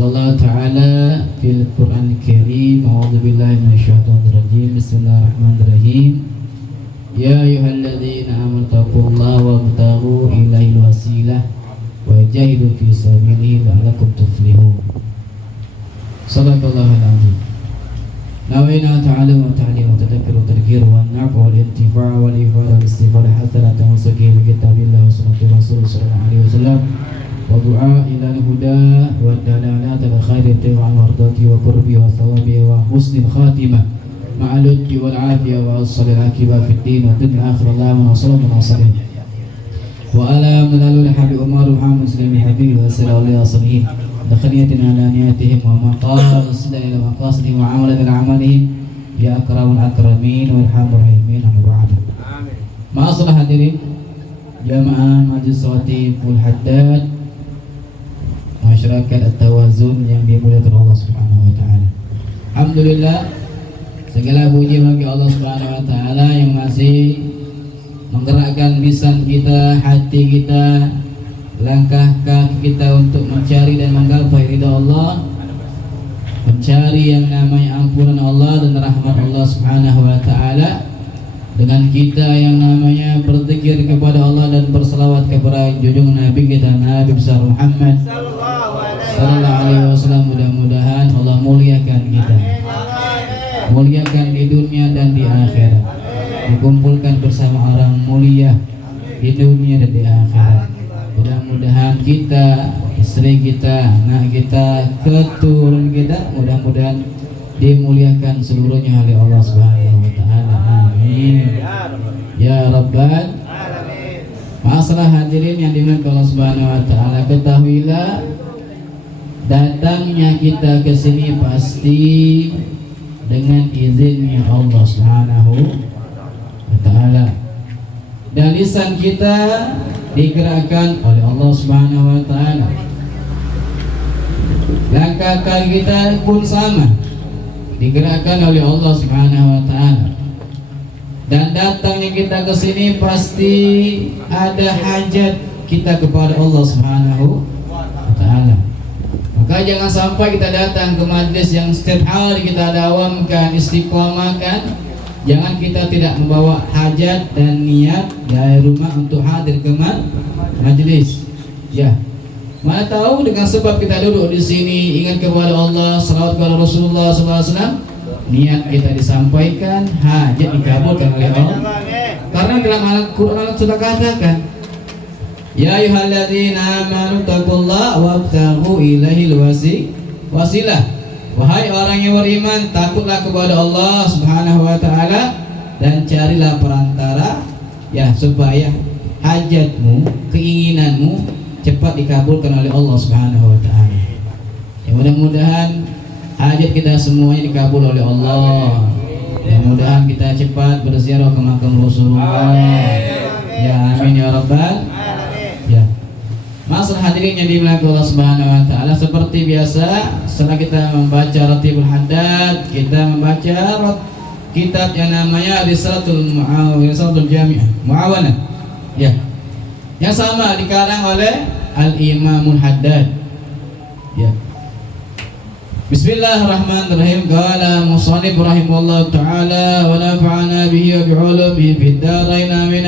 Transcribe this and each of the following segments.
Sallallahu ta'ala fil Qur'an al-Karim. A'udzu billahi minasyaitonir rajim. Bismillahirrahmanirrahim. Ya ayyuhalladzina amanu taqullaha wabtaghu ilaihil wasilah wa jahidu fi sabilihi la'allakum tuflihun. Sadaqallahul azim. Nawaina ta'allum wa ta'lim wa tadhakkur wa tadhkir wa naf'u wal intifa' wal ifada wal istifada hasanatan wa saqi bi kitabillah wa sunnati rasul sallallahu alaihi wasallam wa du'a ila al-huda wa dalalata al khairi tiwan wardati wa qurbi wa thawabi wa husnil khatimah ma'al uddi wal afiyah wa as-salil akiba fid din wa dunya akhir Allah wa sallallahu alaihi wa ala malalul habib umar Muhammad muslimin habib wa sallallahu alaihi wasallam دخليتنا على نياتهم ومقاصد إلى مقاصدهم وعمل إلى عملهم يا أكرم الأكرمين وارحم الراحمين أما بعد. Ma'asyiral hadirin jamaah Majlis Ratibul Haddad masyarakat At-Tawazun yang dimuliakan Allah Subhanahu wa taala. Alhamdulillah, segala puji bagi Allah Subhanahu wa taala yang masih menggerakkan lisan kita, hati kita, langkah kaki kita untuk mencari dan menggapai ridha Allah, mencari yang namanya ampunan Allah dan rahmat Allah Subhanahu wa taala, dengan kita yang namanya berzikir kepada Allah dan berselawat kepada junjungan Nabi kita Nabi besar Muhammad sallallahu alaihi wasallam. Mudah-mudahan Allah muliakan kita, muliakan di dunia dan di akhirat, dikumpulkan bersama orang mulia di dunia dan di akhirat. Mudah-mudahan kita, istri kita, anak kita, keturunan kita, mudah-mudahan dimuliakan seluruhnya oleh Allah Subhanahu wa taala. Amin. Ya Rabbal alamin. Masalah hadirin yang dimuliakan Allah Subhanahu wa taala, ketahuilah datangnya kita ke sini pasti dengan izinnya Allah Subhanahu wa taala. Dan lisan kita digerakkan oleh Allah Subhanahu wa taala. Langkah kaki kita pun sama, digerakkan oleh Allah Subhanahu wa taala. Dan datangnya kita ke sini pasti ada hajat kita kepada Allah Subhanahu wa taala. Maka jangan sampai kita datang ke majlis yang setiap hari kita dawamkan, istiqomahkan. Jangan kita tidak membawa hajat dan niat dari rumah untuk hadir ke majlis. Ya, mana tahu dengan sebab kita duduk di sini ingat kepada Allah, salawat kepada Rasulullah SAW, niat kita disampaikan, hajat dikabulkan oleh Allah. Karena dalam Al-Quran sudah katakan, ya ayyuhalladzina amanu taqullaha wabtaghu ilaihil wasilah. Wahai orang yang beriman, takutlah kepada Allah Subhanahu wa taala dan carilah perantara ya supaya hajatmu, keinginanmu cepat dikabulkan oleh Allah Subhanahu wa taala. Ya, mudah-mudahan hajat kita semuanya dikabul oleh Allah. Ya, mudah-mudahan kita cepat berziarah ke makam Rasulullah. Ya amin ya rabbal ya. Masalah hadirin yang dimuliakan Allah Subhanahu wa taala, seperti biasa setelah kita membaca Ratibul Haddad, kita membaca kitab yang namanya Risalatul Jami'ah Muawanah. Ya. Yang sama dikarang oleh Al-Imamul Haddad. Ya. Bismillahirrahmanirrahim. Qala musannif rahimahullah taala wa nafa'ana bihi wa bi'ulumihi fid dharain amin.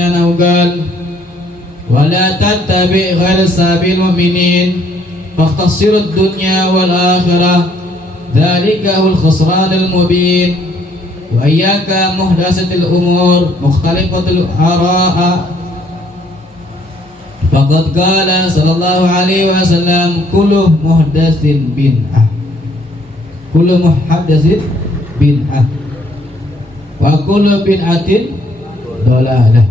ولا تتبع غير سبيل المؤمنين فاختصر الدنيا والآخرة ذلك هو الخسران المبين وإياك محدثة الأمور مختلفة الآراء فقد قال صلى الله عليه وسلم كل محدث بدعة كل محدث بدعة وكل بدعة ضلالة.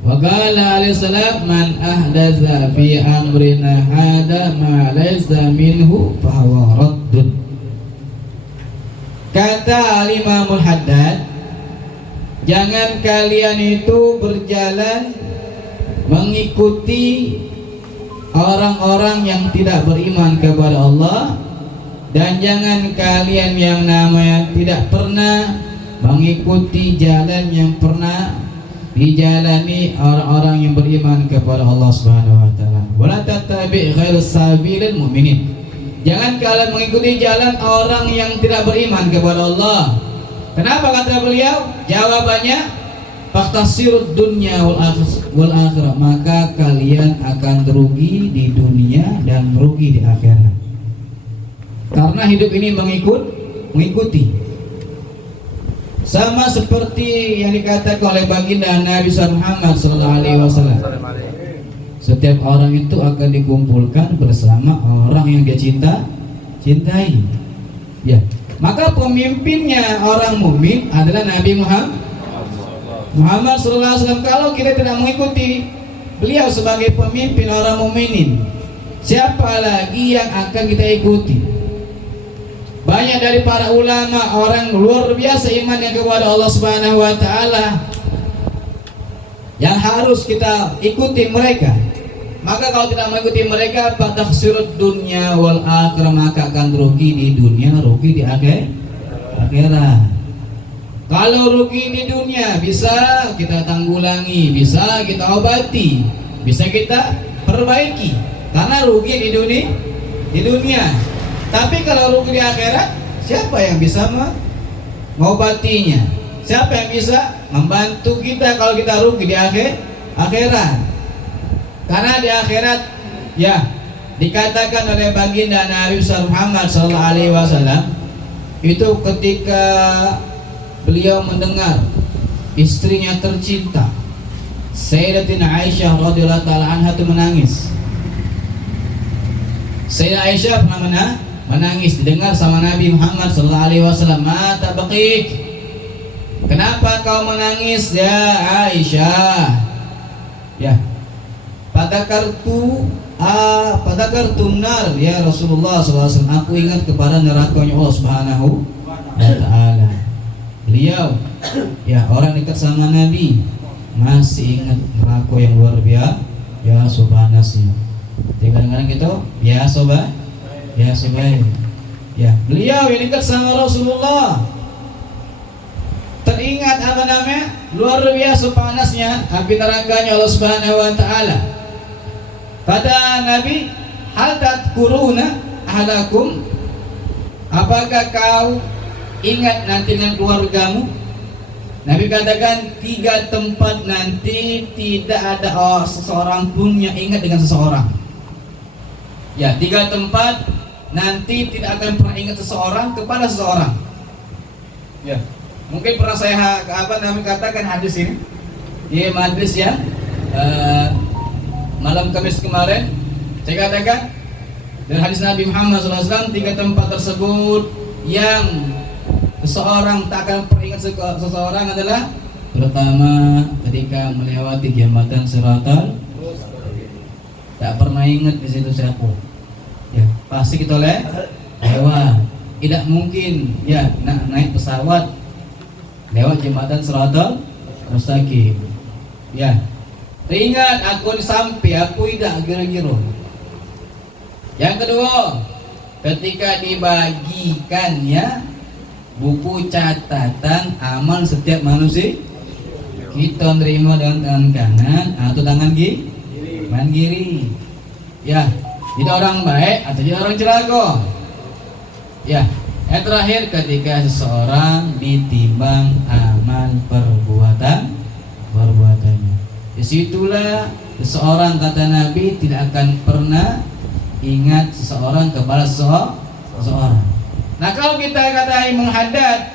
Wa qala alaihi salam man ahdatsa fi amrina hada ma laysa minhu fa huwa raddun. Kata Al-Imamul Haddad, jangan kalian itu berjalan mengikuti orang-orang yang tidak beriman kepada Allah, dan jangan kalian yang namanya tidak pernah mengikuti jalan yang pernah dijalani orang-orang yang beriman kepada Allah Subhanahu wa taala. Wala tattabi' ghairas sabilil mu'minin. Jangan kalian mengikuti jalan orang yang tidak beriman kepada Allah. Kenapa kata beliau? Jawabannya, faktasirud dunya wal akhirah, maka kalian akan rugi di dunia dan rugi di akhirat. Karena hidup ini mengikuti. Sama seperti yang dikatakan oleh baginda Nabi Muhammad SAW. Setiap orang itu akan dikumpulkan bersama orang yang dia cintai. Ya, maka pemimpinnya orang mukmin adalah Nabi Muhammad SAW. Kalau kita tidak mengikuti beliau sebagai pemimpin orang mukminin, siapa lagi yang akan kita ikuti? Banyak dari para ulama orang luar biasa imannya kepada Allah Subhanahu wa taala yang harus kita ikuti mereka. Maka kalau tidak mengikuti mereka, fatakhsirud dunya wal akhirah, maka akan rugi di dunia, rugi di akhirat. Kalau rugi di dunia bisa kita tanggulangi, bisa kita obati, bisa kita perbaiki karena rugi di dunia. Tapi kalau rugi di akhirat, siapa yang bisa mengobatinya? Siapa yang bisa membantu kita kalau kita rugi di akhirat? Karena di akhirat, ya, dikatakan oleh baginda Nabi Muhammad SAW, itu ketika beliau mendengar istrinya tercinta Sayyidatina Aisyah radhiyallahu taala anha itu menangis. Sayyidatina Aisyah pernah menangis didengar sama Nabi Muhammad SAW. Mata baqik, kenapa kau menangis ya Aisyah? Ya, Fadakartu nar ya Rasulullah SAW. Aku ingat kepada nerakanya Allah Subhanahu wa taala. Beliau, ya, orang dekat sama Nabi masih ingat neraka yang luar biasa. Ya subhanallah. Kadang-kadang gitu, ya sobat. Ya, beliau yang dekat sama Rasulullah teringat apa namanya? Luar biasa panasnya api nerakanya Allah Subhanahu wa taala. Kata Nabi, hal tadkuruna ahadakum, apakah kau ingat nanti dengan keluargamu? Nabi katakan 3 tempat nanti tidak ada seseorang pun yang ingat dengan seseorang. Ya, 3 tempat nanti tidak akan pernah ingat seseorang kepada seseorang. Ya, mungkin pernah saya katakan hadis ini di majlis ya, malam Kamis kemarin saya katakan dari hadis Nabi Muhammad SAW, 3 tempat tersebut yang seseorang tak akan peringat seseorang adalah, pertama ketika melewati jembatan Siratal, tak pernah ingat di situ siapa. Ya, pasti kita lewat. Tidak mungkin ya naik pesawat lewat jembatan Siratal Mustaqim. Ya, teringat aku sampai aku tidak gira-gira. Yang kedua, ketika dibagikan ya buku catatan amal setiap manusia, kita nerima dengan tangan kanan atau tangan kiri. Ya, jadi orang baik atau jadi orang celaka. Ya, yang terakhir ketika seseorang ditimbang amal perbuatannya. Disitulah seseorang, kata Nabi, tidak akan pernah ingat seseorang kepada seseorang. Nah, kalau kita kata Imam Haddad,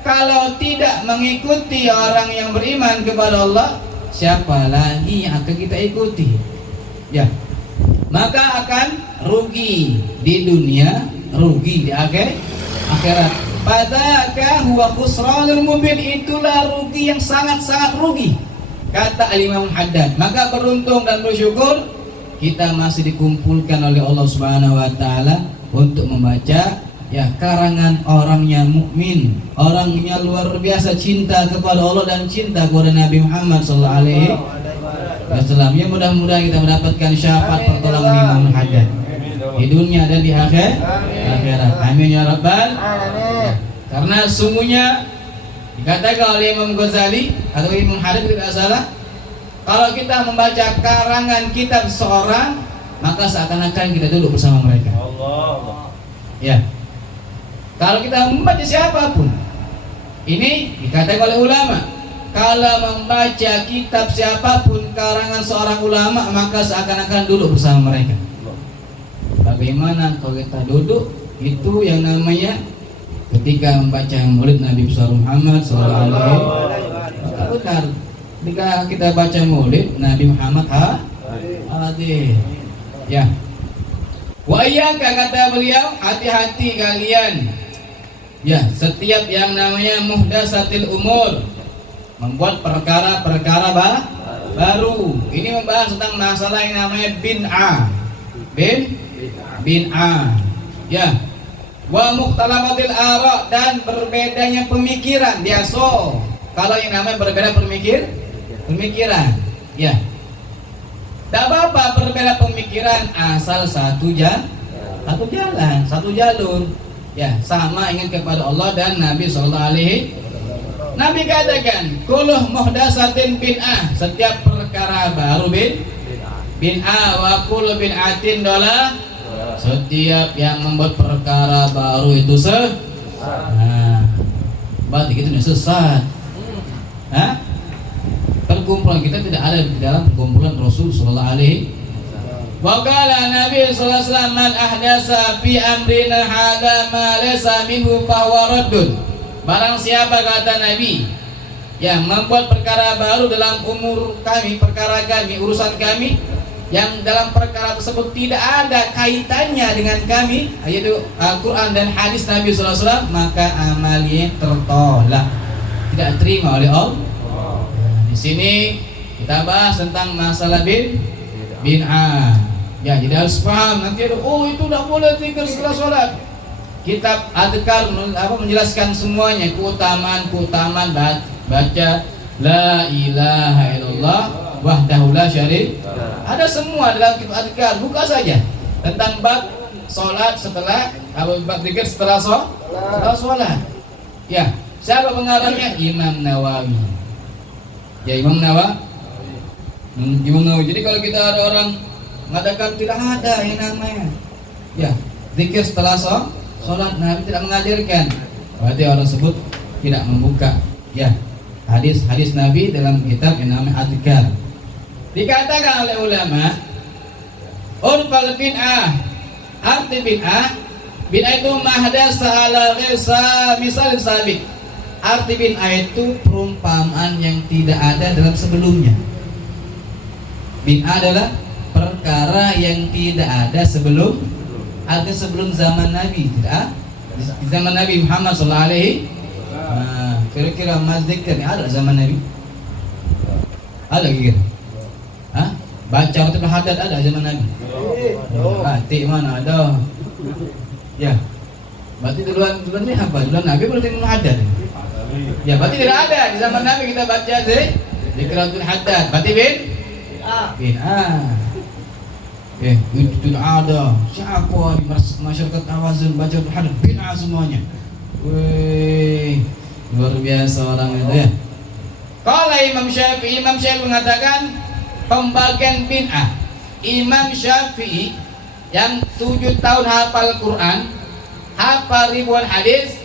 kalau tidak mengikuti orang yang beriman kepada Allah, siapa lagi yang akan kita ikuti? Ya, maka akan rugi di dunia, rugi di akhirat. Padahal huwa khusranul mubin, itulah rugi yang sangat-sangat rugi, kata Imam Haddad. Maka beruntung dan bersyukur kita masih dikumpulkan oleh Allah Subhanahu wa taala untuk membaca ya karangan orangnya mukmin, orangnya luar biasa cinta kepada Allah dan cinta kepada Nabi Muhammad sallallahu alaihi wasallam. Ya, mudah-mudahan kita mendapatkan syafaat pertolongan Imam Haddad di dunia dan di akhirat. Amin ya rabbal alamin. Karena sungguhnya dikatakan oleh Imam Ghazali atau Imam Haddad tidak salah, kalau kita membaca karangan kitab seseorang, maka seakan-akan kita duduk bersama mereka. Ya. Kalau kita membaca siapapun, ini dikatakan oleh ulama, kalau membaca kitab siapapun karangan seorang ulama, maka seakan-akan duduk bersama mereka. Bagaimana kalau kita duduk, itu yang namanya ketika membaca maulid Nabi Muhammad SAW. Benar, ketika kita baca maulid Nabi Muhammad hadir. Ya. Wa iyyaka, kata beliau, hati-hati kalian. Ya, setiap yang namanya muhdatsatil umur, membuat perkara-perkara baru. Ini membahas tentang masalah yang namanya bin'ah. Ya. Wa mukhtalamatil ara, dan berbedanya pemikiran. Biasa kalau yang namanya berbeda pemikiran. Ya. Tak apa-apa berbeda pemikiran, asal satu jalan, satu jalur. Ya, sama ingin kepada Allah dan Nabi sallallahu alaihi. Nabi katakan, kullu muhdatsatin bid'ah, setiap perkara baru bid'ah, wa kullu bid'atin dhalalah, setiap yang membuat perkara baru itu berarti gitu nih, sesat. Perkumpulan kita tidak ada di dalam perkumpulan Rasul sallallahu alaihi. Wa qala Nabi sallallahu alaihi wasallam, man ahdasa fi amrina hadza ma laysa minhu fa huwa raddun. Barang siapa, kata Nabi, yang membuat perkara baru dalam perkara kami, urusan kami, yang dalam perkara tersebut tidak ada kaitannya dengan kami, yaitu Al-Quran dan hadis Nabi sallallahu alaihi wasallam, maka amalnya tertolak, tidak terima oleh Allah. Di sini kita bahas tentang masalah bin'ah. Ya, jadi harus paham. Nanti ada, itu tidak boleh zikir setelah sholat. Kitab Adhkar menjelaskan semuanya, keutamaan baca la ilaha illallah wahdahu la syarika. Ada semua dalam kitab Adhkar. Buka saja tentang bab sholat setelah bab zikir setelah sholat. Ya, siapa pengarangnya? Imam Nawawi. Ya, Imam Nawawi. Jadi kalau kita ada orang mengatakan tidak ada yang namanya ya zikir setelah sholat, Nabi tidak mengajarkan, berarti orang tersebut tidak membuka ya hadis Nabi dalam kitab yang namanya Adhkar. Dikatakan oleh ulama, urfal bin'ah, arti bin'ah itu mahdasa ala ghirsa misal sabik. Arti bin'ah itu perumpamaan yang tidak ada dalam sebelumnya. Bin'ah adalah perkara yang tidak ada sebelum zaman Nabi, tidak di zaman Nabi Muhammad sallallahu alaihi. Kira-kira masjid ada zaman Nabi? Ada kira? Baca Fathul Haddad ada zaman Nabi? Batik mana ada? Ya. Berarti duluan ini apa? Duluan Nabi berarti Fathul Haddad. Ya, berarti tidak ada di zaman Nabi kita baca zikir Fathul Haddad. Berarti bin'ah. Itu ada. Siapa di masyarakat Tawazun baca Fathul Haddad bin'ah semuanya. Wih, luar biasa orang itu ya. Kalau Imam Syafi'i mengatakan pembagian bin'ah. Imam Syafi'i yang 7 tahun hafal Quran, hafal ribuan hadis,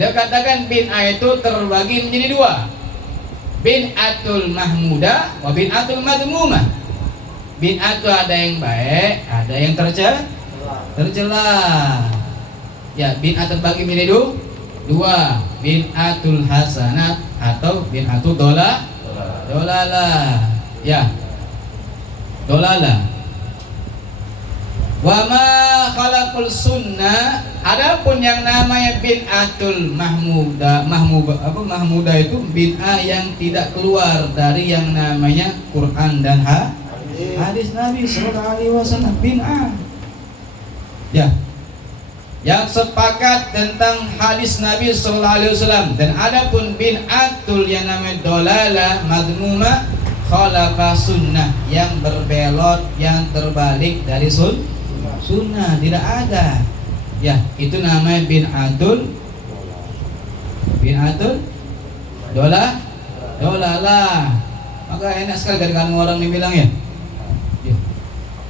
dia katakan bin'ah itu terbagi menjadi 2. Bin'atul mahmudah wa bin'atul madmumah. Bin'ah itu ada yang baik, ada yang tercela. Ya, bin'ah terbagi menjadi 2. Bin'atul hasanat atau bin'atul dolalah. Ya. Dolalah. Wa ma khalaqul sunnah, adapun yang namanya bid'atul mahmudah itu bid'ah yang tidak keluar dari yang namanya Quran dan hadis Nabi sallallahu alaihi wasallam, bid'ah. Ya. Yang sepakat tentang hadis Nabi sallallahu alaihi wasallam, dan adapun bid'atul yang namanya dolalah madmumah, khalafa sunnah, yang berbelot, yang terbalik dari sunnah, tidak ada. Ya, itu namanya bin'atul dolalah. Maka enak sekali kadang-kadang orang dibilang ya,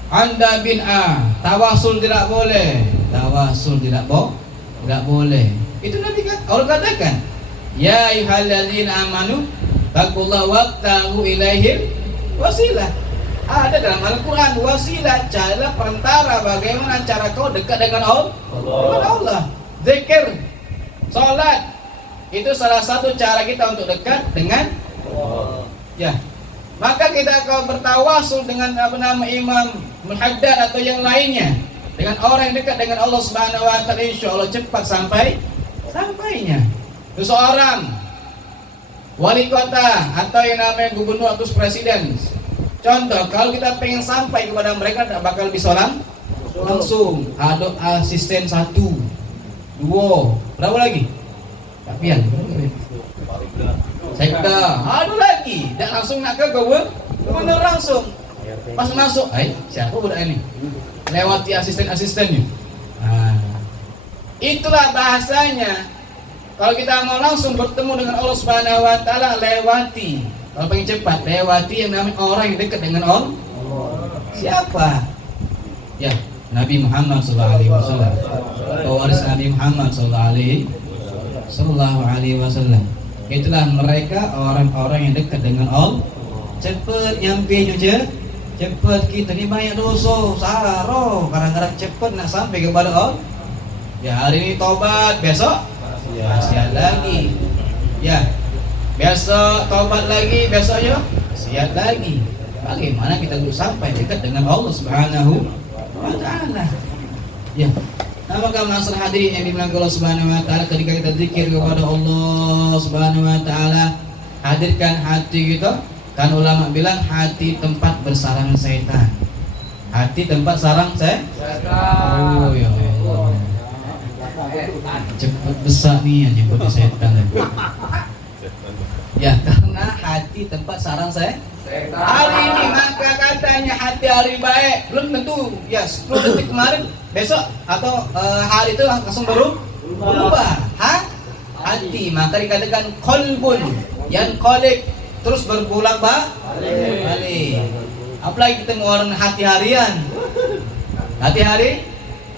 Anda bin'ah, tawasul tidak boleh. tawasul tidak boleh. Itu Nabi Allah katakan, ya ayyuhalladzina amanu taqullaha wabtaghu ilaihil wasilah. Ada dalam Al-Quran wasilah, cara perantara bagaimana cara kau dekat dengan Allah. Zikir, salat, itu salah satu cara kita untuk dekat dengan Allah. Ya, maka kita kau bertawasul dengan imam muhaddad atau yang lainnya, dengan orang yang dekat dengan Allah Subhanahu wa taala, insya Allah cepat sampainya. Seseorang wali kota atau yang namanya gubernur atau presiden, contoh, kalau kita pengen sampai kepada mereka tidak bakal bisa langsung. Ada asisten 1, 2, berapa lagi? Tapian sekda, ada lagi, tidak langsung nak ke gubernur langsung. Pas masuk, siapa budak ini? Lewati asisten-asistennya. Itulah bahasanya. Kalau kita mau langsung bertemu dengan Allah Subhanahu wa taala, lewati. Kalau pengen cepat, lewati yang namanya orang yang dekat dengan Allah. Siapa? Ya, Nabi Muhammad sallallahu alaihi wasallam. Pewaris Nabi Muhammad sallallahu alaihi wasallam. Itulah mereka orang-orang yang dekat dengan Allah. Cepat nyampe je. Cepat, kita ni banyak dosa, saro, kadang-kadang cepat nak sampai kepada Allah. Ya, hari ini tobat, besok maksiat lagi. Ya, besok tobat lagi, besoknya maksiat lagi. Bagaimana kita untuk sampai dekat dengan Allah Subhanahu wa taala? Ya. Nah, maka masalah hadirin yang dimiliki Allah Subhanahu wa taala, ketika kita zikir kepada Allah Subhanahu wa taala, hadirkan hati kita. Kan ulama bilang hati tempat bersarang setan. Hati tempat sarang setan. Oh ya Allah. Cepat besar nih yang nyebut setan. Ya, karena hati tempat sarang setan. Hari ini maka katanya hati hari baik, belum tentu ya 10 detik kemarin, besok atau hari itu langsung berubah. Hati maka dikatakan qalbun yang qalib, terus berulang balik. Apalagi kita mau orang hati harian.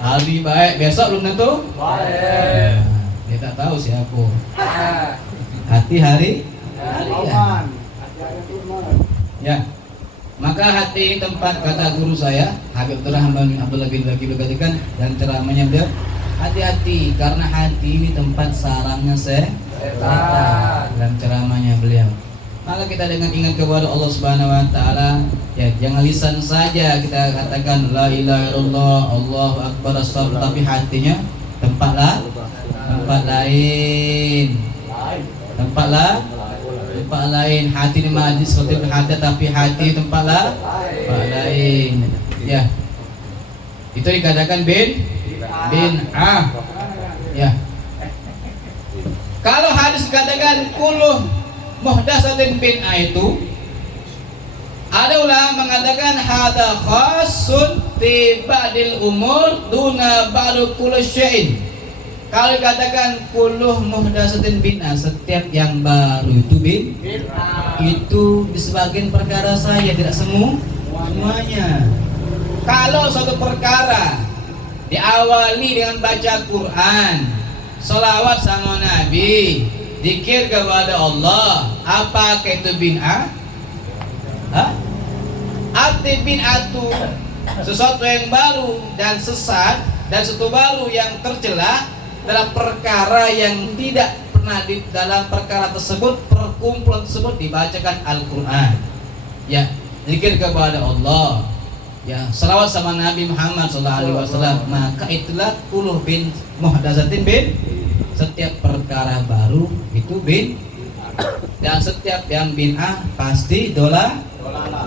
Hari baik, besok belum tentu baik. Dia tak tahu siapa. Hati harian. Ya. Maka hati tempat, kata guru saya Habib Rahman bin Abdullah bin Baki berkatakan dan ceramahnya beliau, hati-hati karena hati ini tempat sarangnya setan. Dan ceramahnya beliau. Maka kita dengan ingat kepada Allah Subhanahu wa taala, ya jangan lisan saja kita katakan la ilaha illallah, Allahu akbar, astagfirullah, tapi hatinya tempat lain. Tempat lain. Hati di majlis seperti berhadat, tapi hati tempat lain. Ya. Itu dikatakan bin Ya. Kalau hadis katakan kullu muhdatsatin bid'ah, itu ada ulama mengatakan hada khassun fi ba'dil umur duna ba'du kulli syai'in. Kalau dikatakan kullu muhdatsatin bid'ah, setiap yang baru itu bid'ah. Itu di sebagian perkara saja, tidak semuanya. Kalau suatu perkara diawali dengan baca Quran, sholawat sama Nabi, zikir kepada Allah, apakah itu bid'ah? Arti bid'ah itu sesuatu yang baru dan sesat, dan sesuatu baru yang tercela dalam perkara yang tidak pernah di dalam perkara tersebut, perkumpulan tersebut dibacakan Al-Quran. Ya, zikir kepada Allah, ya salawat sama Nabi Muhammad SAW, maka itulah kullu bin muhdatsatin bin, setiap perkara baru itu bin, dan setiap yang bid'ah pasti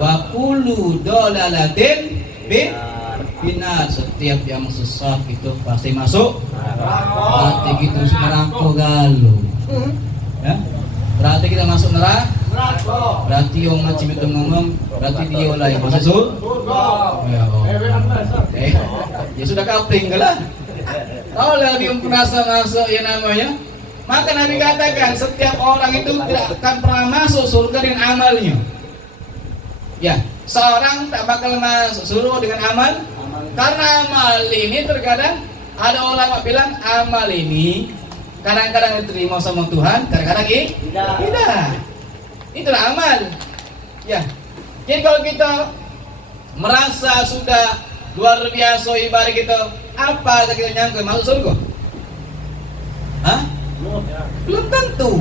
wa kullu dolalatin bin binar, setiap yang sesat itu pasti masuk berarti gitu neraka galuh. Ya, berarti kita masuk neraka. Berarti yang macam itu ngomong, berarti dia lah yang masuk surga. Ya sudah kapling lah. Kalau Nabi merasa masuk yang namanya, maka Nabi katakan setiap orang itu tidak akan pernah masuk surga dengan amalnya. Ya, seorang tak bakal masuk surga dengan amal, karena amal ini terkadang Ada ulama bilang amal ini kadang-kadang diterima sama Tuhan, kadang-kadang tidak. Itulah amal. Ya. Jadi kalau kita merasa sudah luar biasa ibadah kita, apa kita nyangka masuk surga? Hah? Belum tentu.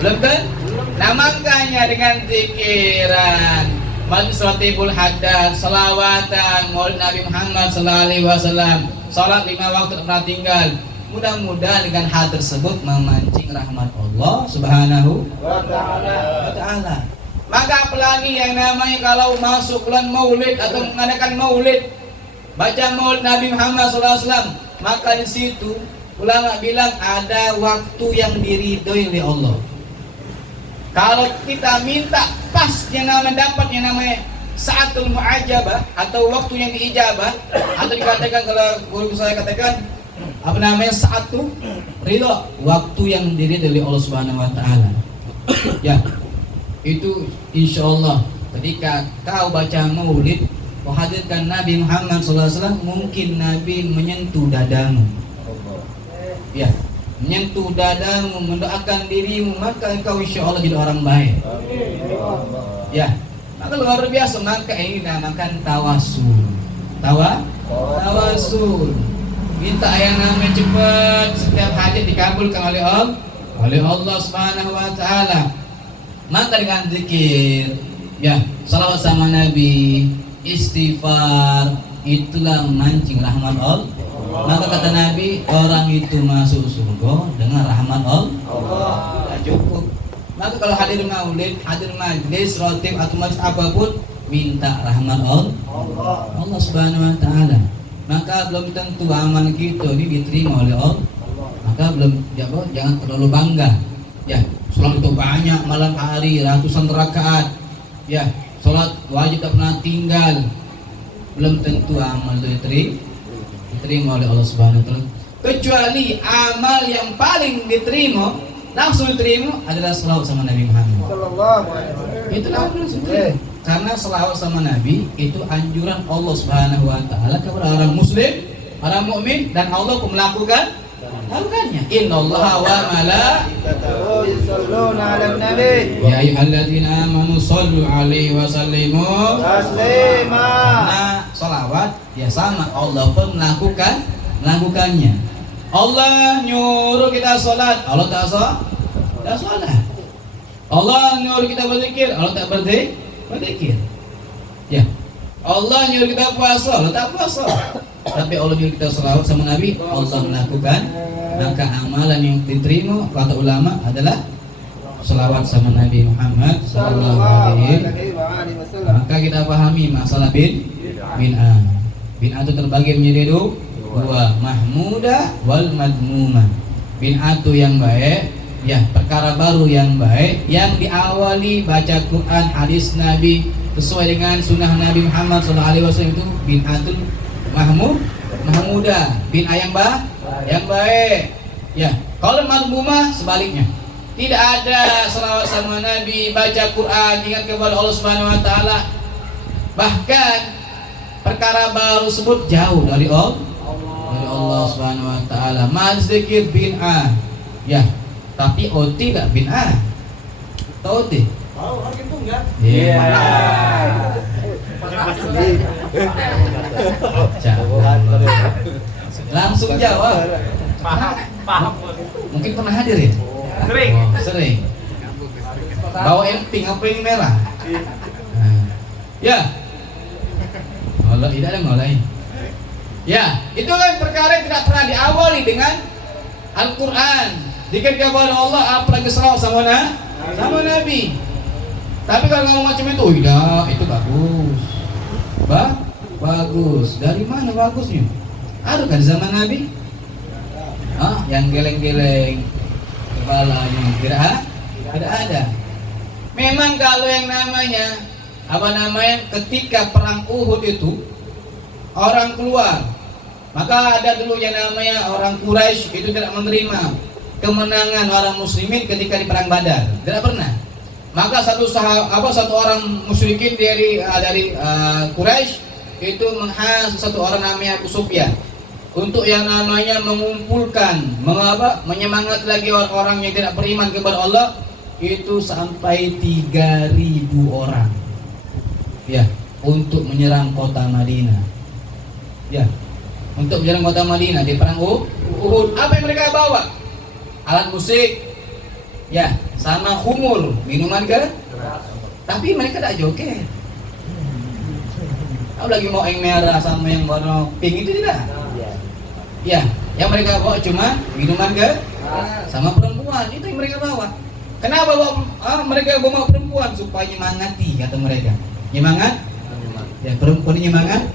Belum tentu. Nah makanya dengan zikiran, majlisratibul haddad, salawatan, maulid Nabi Muhammad sallallahu alaihi wasallam, salat 5 waktu tak pernah tinggal. Mudah-mudahan dengan hal tersebut memancing rahmat Allah Subhanahu wa ta'ala. Maka apalagi yang namanya kalau masuk bulan Maulid atau mengadakan Maulid, baca Maulid Nabi Muhammad SAW, maka di situ ulama bilang ada waktu yang diridhoi oleh Allah. Kalau kita minta pas yang namanya dapat yang namanya saatul mu'ajabah atau waktu yang diijabah, atau dikatakan kalau guru saya katakan apa namanya satu ridho, waktu yang diridhoi oleh Allah Subhanahu wa taala. Ya. Itu insyaallah ketika kau baca Maulid menghadirkan Nabi Muhammad SAW, mungkin Nabi menyentuh dadamu. Ya, menyentuh dadamu, mendoakan dirimu, maka engkau insyaallah jadi orang baik. Ya, maka luar biasa. Maka ini dinamakan tawasul. Tawasul. Minta yang namanya cepat, setiap hajat dikabulkan oleh Allah Subhanahu wa taala. Maka dengan zikir, ya, salawat sama Nabi, istighfar, itulah mancing rahmat Allah. Maka kata Nabi, orang itu masuk surga dengan rahmat Allah. Ya, cukup. Maka kalau hadir maulid, hadir majlis, rotib atau majlis apapun, minta rahmat Allah Subhanahu wa taala. Maka belum tentu amal kita ini diterima oleh Allah. Maka belum, jangan terlalu bangga. Ya, sholat itu banyak malam hari, ratusan rakaat. Ya, sholat wajib tak pernah tinggal. Belum tentu amal itu diterima oleh Allah Subhanahu wa taala. Kecuali amal yang paling diterima, langsung diterima adalah selawat sama Nabi Muhammad sallallahu alaihi wasallam. Itulah langsung diterima. Karena selawat sama Nabi itu anjuran Allah Subhanahu wa taala kepada orang muslim, orang mukmin, dan Allah pun melakukannya. Innallaha wa malaikatahu yusholluna 'alan nabi ya ayyuhalladzina amanu shollu 'alaihi wa sallimu taslima. Nah, salawat ya sama, Allah pun melakukannya. Allah nyuruh kita salat, Allah tak salat. Allah nyuruh kita berzikir, Allah tak berzikir. Ya. Allah nyuruh kita puasa, Allah tak puasa. Tapi Allah nyuruh kita salawat sama Nabi, Allah melakukan. Maka amalan yang diterima kata ulama adalah salawat sama Nabi Muhammad sallallahu alaihi wasallam. Maka kita pahami masalah bid'ah. Bid'ah itu terbagi menjadi dua, mahmudah wal madmumah. Bid'ah itu yang baik, ya, perkara baru yang baik, yang diawali baca Quran, hadis Nabi sesuai dengan sunnah Nabi Muhammad sallallahu alaihi wasallam, itu bid'atul mahmudah, bid'ah yang baik. Ya, kalau madmumah sebaliknya. Tidak ada selawat sama Nabi, baca Quran, ingat kepada Allah Subhanahu wa taala. Bahkan perkara baru tersebut jauh dari Allah Subhanahu wa taala. Majlis zikir bid'ah. Ya, tapi OT tidak bid'ah. Tahu OT? Tahu, Hakim Tunggal. Iya. Langsung jawab. Paham. Mungkin pernah hadir ya? Sering. Bawa emping apa yang merah? Ya. Allah tidak ada ngolain. Ya, itu kan perkara yang tidak pernah diawali dengan Al-Quran. Zikir kepada Allah, apalagi selawat sama Nabi. Tapi kalau ngomong macam itu, tidak, itu bagus. Bagus. Dari mana bagusnya? Ada kan zaman Nabi? Yang geleng-geleng kepalanya tidak ada. Memang kalau yang namanya ketika perang Uhud itu orang keluar, maka ada dulu yang namanya orang Quraisy itu tidak menerima kemenangan orang muslimin ketika di perang Badar, tidak pernah. Maka satu orang musyrikin dari Quraisy itu menghasut satu orang namanya Abu Sufyan. untuk yang namanya mengumpulkan, menyemangat lagi orang-orang yang tidak beriman kepada Allah itu sampai 3.000 orang. Ya, untuk menyerang kota Madinah. Ya, untuk menyerang kota Madinah di perang Uhud. Apa yang mereka bawa? Alat musik. Ya, sama khumur, minuman ke? Tapi mereka tak joget. Kalau lagi mau yang merah sama yang warna pink itu tidak. Ya, yang mereka bawa cuma minuman ke? Sama perempuan, itu yang mereka bawa. Kenapa mereka bawa perempuan? Supaya nyemangati, kata mereka. Nyemangat? Ya, perempuan nyemangat?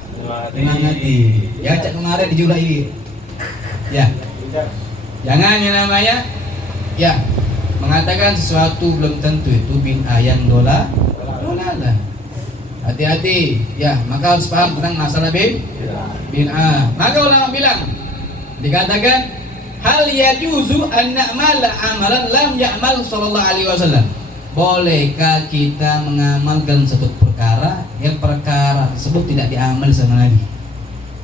Nyemangati. Ya, cak kemarin dijulai. Ya. Jangan yang namanya ya mengatakan sesuatu belum tentu itu bid'ah yang dola lah. Hati-hati. Ya, maka harus paham tentang masalah bid'ah. Maka ulama bilang dikatakan hal yajuzu an na'mala amalan lam ya'mal sallallahu alaihi wasallam. Bolehkah kita mengamalkan satu perkara yang perkara tersebut tidak diamal sama Nabi?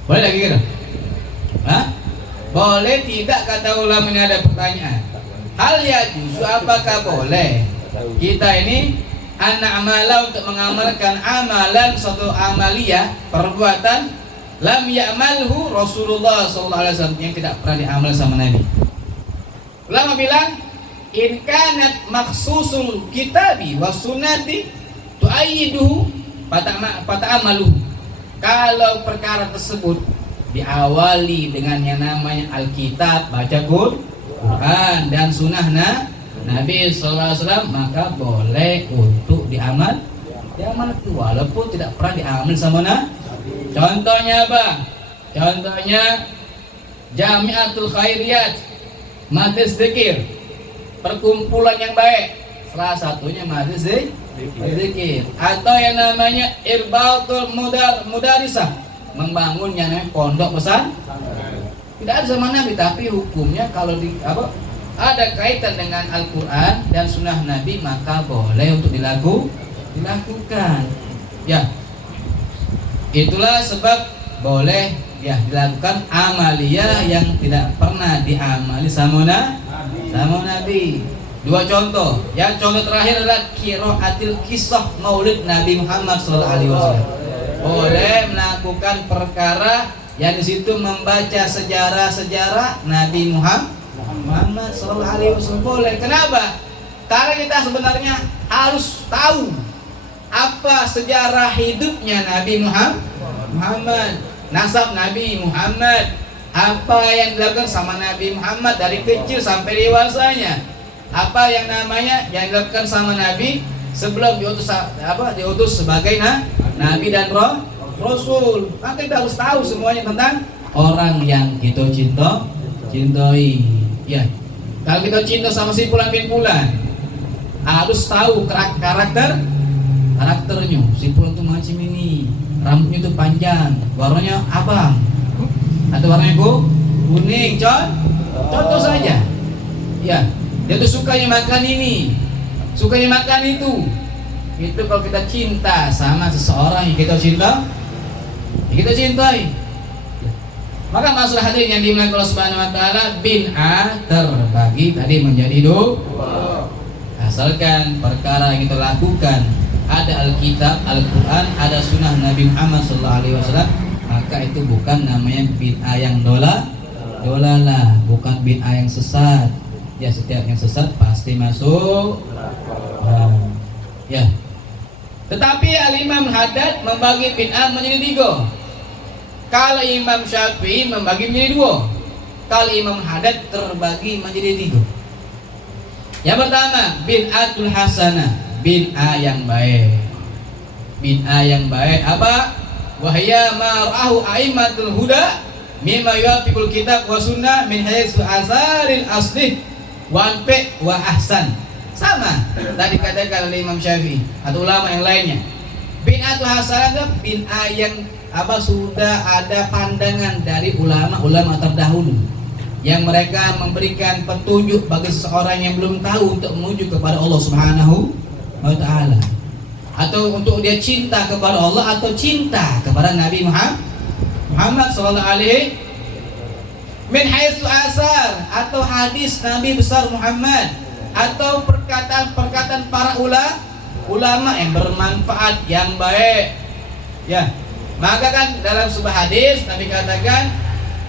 Boleh lagi kira? Hah? Boleh tidak, kata ulama ini ada pertanyaan. Hal yajuzu, apakah boleh kita ini an na'mala untuk mengamalkan amalan suatu amaliyah perbuatan lam ya'malhu Rasulullah sallallahu alaihi wasallam yang tidak pernah diamal sama Nabi. Ulama bilang in kanat maksusul kitabi wa sunnati tu'ayyiduhu fata'amaluhu. Kalau perkara tersebut diawali dengan yang namanya Alkitab, baca Quran dan sunnah Nabi sallallahu alaihi wasallam, maka boleh untuk diamal itu walaupun tidak pernah diamal sama Nabi. Contohnya apa? Contohnya Jami'atul Khairiyat, majlis zikir, perkumpulan yang baik. Salah satunya majlis zikir. Atau yang namanya Irbatul Mudarisah, membangun yang namanya pondok pesan. Tidak ada zaman Nabi, tapi hukumnya kalau ada kaitan dengan Al-Quran dan Sunnah Nabi, maka boleh untuk dilakukan. Ya. Itulah sebab boleh ya dilakukan amaliyah yang tidak pernah diamali sama Nabi. Dua contoh. Yang contoh terakhir adalah qiraatil kisah Maulid Nabi Muhammad SAW. Boleh melakukan perkara yang di situ membaca sejarah-sejarah Nabi Muhammad SAW. Boleh. Kenapa? Karena kita sebenarnya harus tahu apa sejarah hidupnya Nabi Muhammad, nasab Nabi Muhammad, apa yang dilakukan sama Nabi Muhammad dari kecil sampai dewasanya, apa yang namanya yang dilakukan sama Nabi sebelum diutus sebagai Nabi dan Rasul. Maka kita harus tahu semuanya tentang orang yang kita cintai. Ya, kalau kita cinta sama si Fulan bin Fulan, harus tahu karakternya. Si Fulan itu macam ini, rambutnya itu panjang, warnanya abang, atau warnanya kuning, contoh saja. Ya, dia tuh sukanya makan ini, sukanya makan itu. Itu kalau kita cinta sama seseorang yang kita cintai. Maka masalah hadirin yang dimuliakan Allah Subhanahu wa taala, bid'ah terbagi tadi menjadi dua. Asalkan perkara yang kita lakukan ada Alkitab, Al-Quran, ada sunnah Nabi Muhammad SAW, maka itu bukan namanya bid'ah yang dolalah, bukan bid'ah yang sesat. Ya, setiap yang sesat pasti masuk. Ya. Tetapi Al-Imam Haddad membagi bid'ah menjadi tiga. Kalau Imam Syafi'i membagi menjadi dua. Kalau Imam Haddad terbagi menjadi tiga. Yang pertama, bid'atul hasanah, bid'ah yang baik. Bid'ah yang baik apa? Wahya ma ra'ahu a'immatul huda mimma yuwafiqul kitab wa sunnah min haitsu asaril aslih wa anfi wa ahsan. Sama tadi katakan oleh Imam Syafi'i atau ulama yang lainnya. Bid'atul hasanah itu bid'ah yang sudah ada pandangan dari ulama-ulama terdahulu yang mereka memberikan petunjuk bagi seseorang yang belum tahu untuk menuju kepada Allah Subhanahu wa ta'ala, atau untuk dia cinta kepada Allah atau cinta kepada Nabi Muhammad sallallahu alaihi min haitsu asar, atau hadis Nabi besar Muhammad, atau perkataan-perkataan para ulama yang bermanfaat, yang baik. Ya, maka kan dalam sebuah hadis Nabi katakan,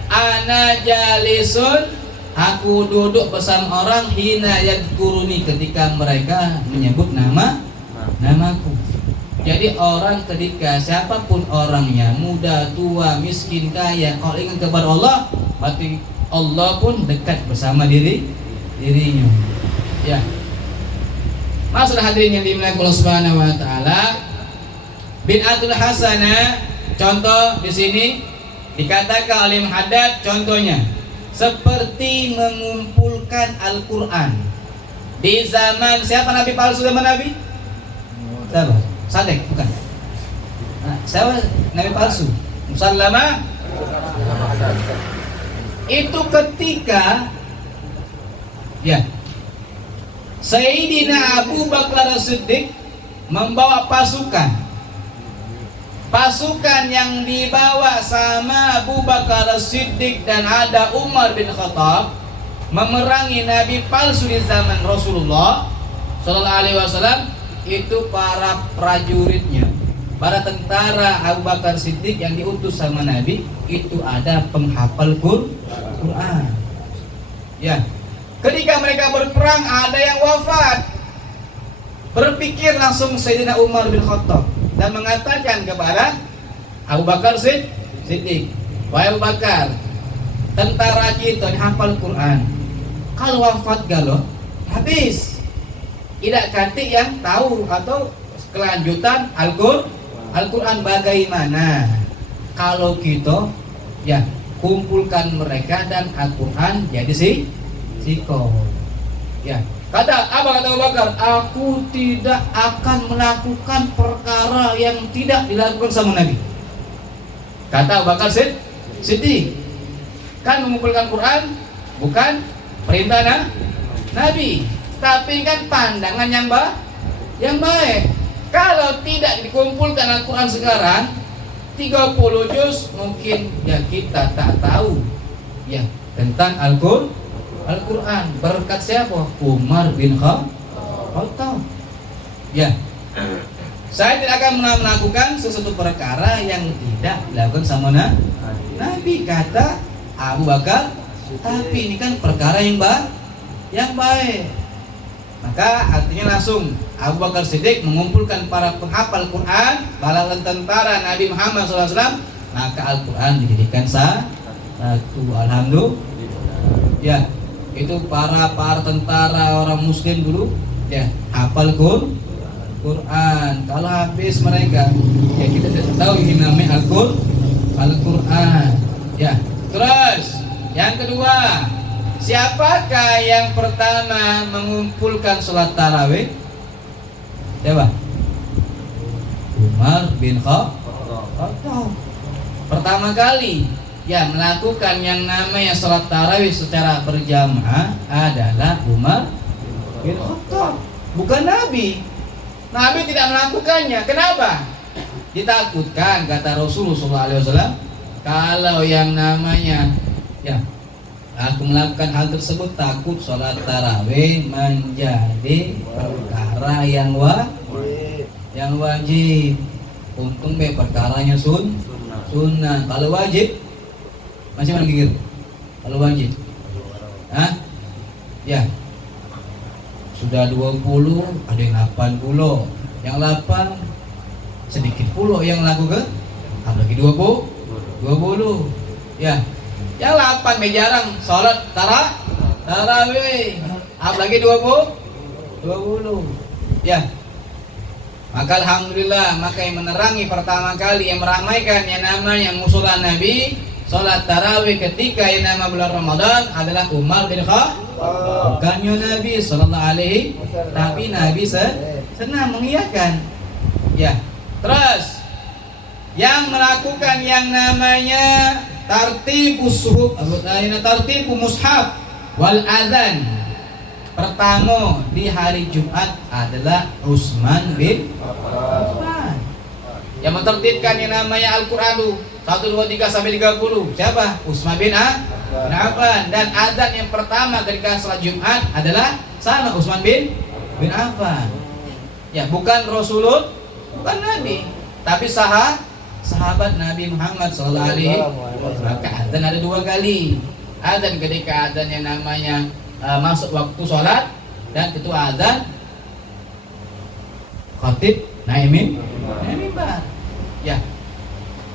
ana jalisun, aku duduk bersama orang, hina yadhkuruni, ketika mereka menyebut namaku. Jadi orang ketika siapapun orangnya, muda, tua, miskin, kaya, kalau ingat kepada Allah, berarti Allah pun dekat bersama dirinya. Ya. Maksud hadirin yang dimuliakan Allah Subhanahu wa taala, bid'atul hasanah, contoh di sini dikatakan oleh Muhaddad, contohnya seperti mengumpulkan Al-Qur'an. Di zaman siapa nabi palsu zaman Nabi? Siapa? Sadek, bukan. Nah, siapa nabi palsu? Musallama. Itu ketika ya Sayyidina Abu Bakar As-Siddiq membawa pasukan yang dibawa sama Abu Bakar As-Siddiq dan ada Umar bin Khattab memerangi nabi palsu di zaman Rasulullah sallallahu alaihi wasallam. Itu para prajuritnya, para tentara Abu Bakar Siddiq yang diutus sama Nabi, itu ada penghafal Quran. Ya, ketika mereka berperang ada yang wafat. Berpikir langsung Sayyidina Umar bin Khattab dan mengatakan kepada Abu Bakar Siddiq, wahai Abu Bakar, tentara kita yang hafal Quran, kalau wafat galau habis. Tidak kantik yang tahu atau kelanjutan Al-Quran bagaimana. Kalau kita ya kumpulkan mereka dan Al-Quran jadi siko. Ya, kata Abu Bakar, aku tidak akan melakukan perkara yang tidak dilakukan sama Nabi. Kata Abu Bakar Siddiq, kan mengumpulkan Quran bukan perintah Nabi, tapi kan pandangan yang baik. Kalau tidak dikumpulkan Al-Quran sekarang 30 juz, mungkin ya kita tak tahu ya tentang Al-Quran. Berkat siapa? Umar bin Khattab. Ya, saya tidak akan melakukan sesuatu perkara yang tidak dilakukan sama Nabi, kata Abu Bakar. Tapi ini kan perkara yang baik. Maka artinya langsung Abu Bakar Siddiq mengumpulkan para penghafal Quran, balalan tentara Nabi Muhammad SAW, maka Al-Quran dijadikan satu. Alhamdulillah. Ya, itu para tentara orang Muslim dulu, ya hafal Quran. Kalau habis mereka, ya kita tidak tahu ini namanya Al-Quran. Ya, terus yang kedua, siapakah yang pertama mengumpulkan sholat tarawih? Siapa? Umar bin Khattab. Pertama kali ya melakukan yang namanya sholat tarawih secara berjamaah adalah Umar bin Khattab, bukan Nabi. Nabi tidak melakukannya. Kenapa? Ditakutkan, kata Rasulullah SAW, kalau yang namanya ya aku melakukan hal tersebut, takut sholat tarawih menjadi perkara yang wajib. Untung perkaranya sunnah. Kalau wajib masih mana gigir? Kalau wajib, ya sudah 20, ada yang 80, yang 8 sedikit puluh yang lakukan, apalagi 20, ya. Yang 8 jarang sholat tarawih, apalagi 20. Ya. Maka alhamdulillah, maka yang menerangi pertama kali, yang meramaikan yang namanya musola Nabi sholat tarawih ketika yang nama bulan Ramadan adalah Umar bin Khattab. Bukannya Nabi sallallahu alaihi, tapi Nabi senang mengiyakan. Ya. Terus yang melakukan yang namanya tartibus suhuf, tartibu mushaf wal adzan pertama di hari Jumat adalah Utsman bin Affan. Yang mentertibkan yang namanya Al-Quran 1, 2, 3 sampai 30 siapa? Utsman bin bin Affan. Dan azan yang pertama ketika salat Jumat adalah sama Utsman bin Affan. Ya, bukan Rasulullah, bukan Nabi, tapi sahabat Nabi Muhammad sallallahu alaihi wasallam. Maka azan ada 2 kali. Azan ketika azan yang namanya masuk waktu sholat, dan ketua azan khatib naik mimbar. Ya,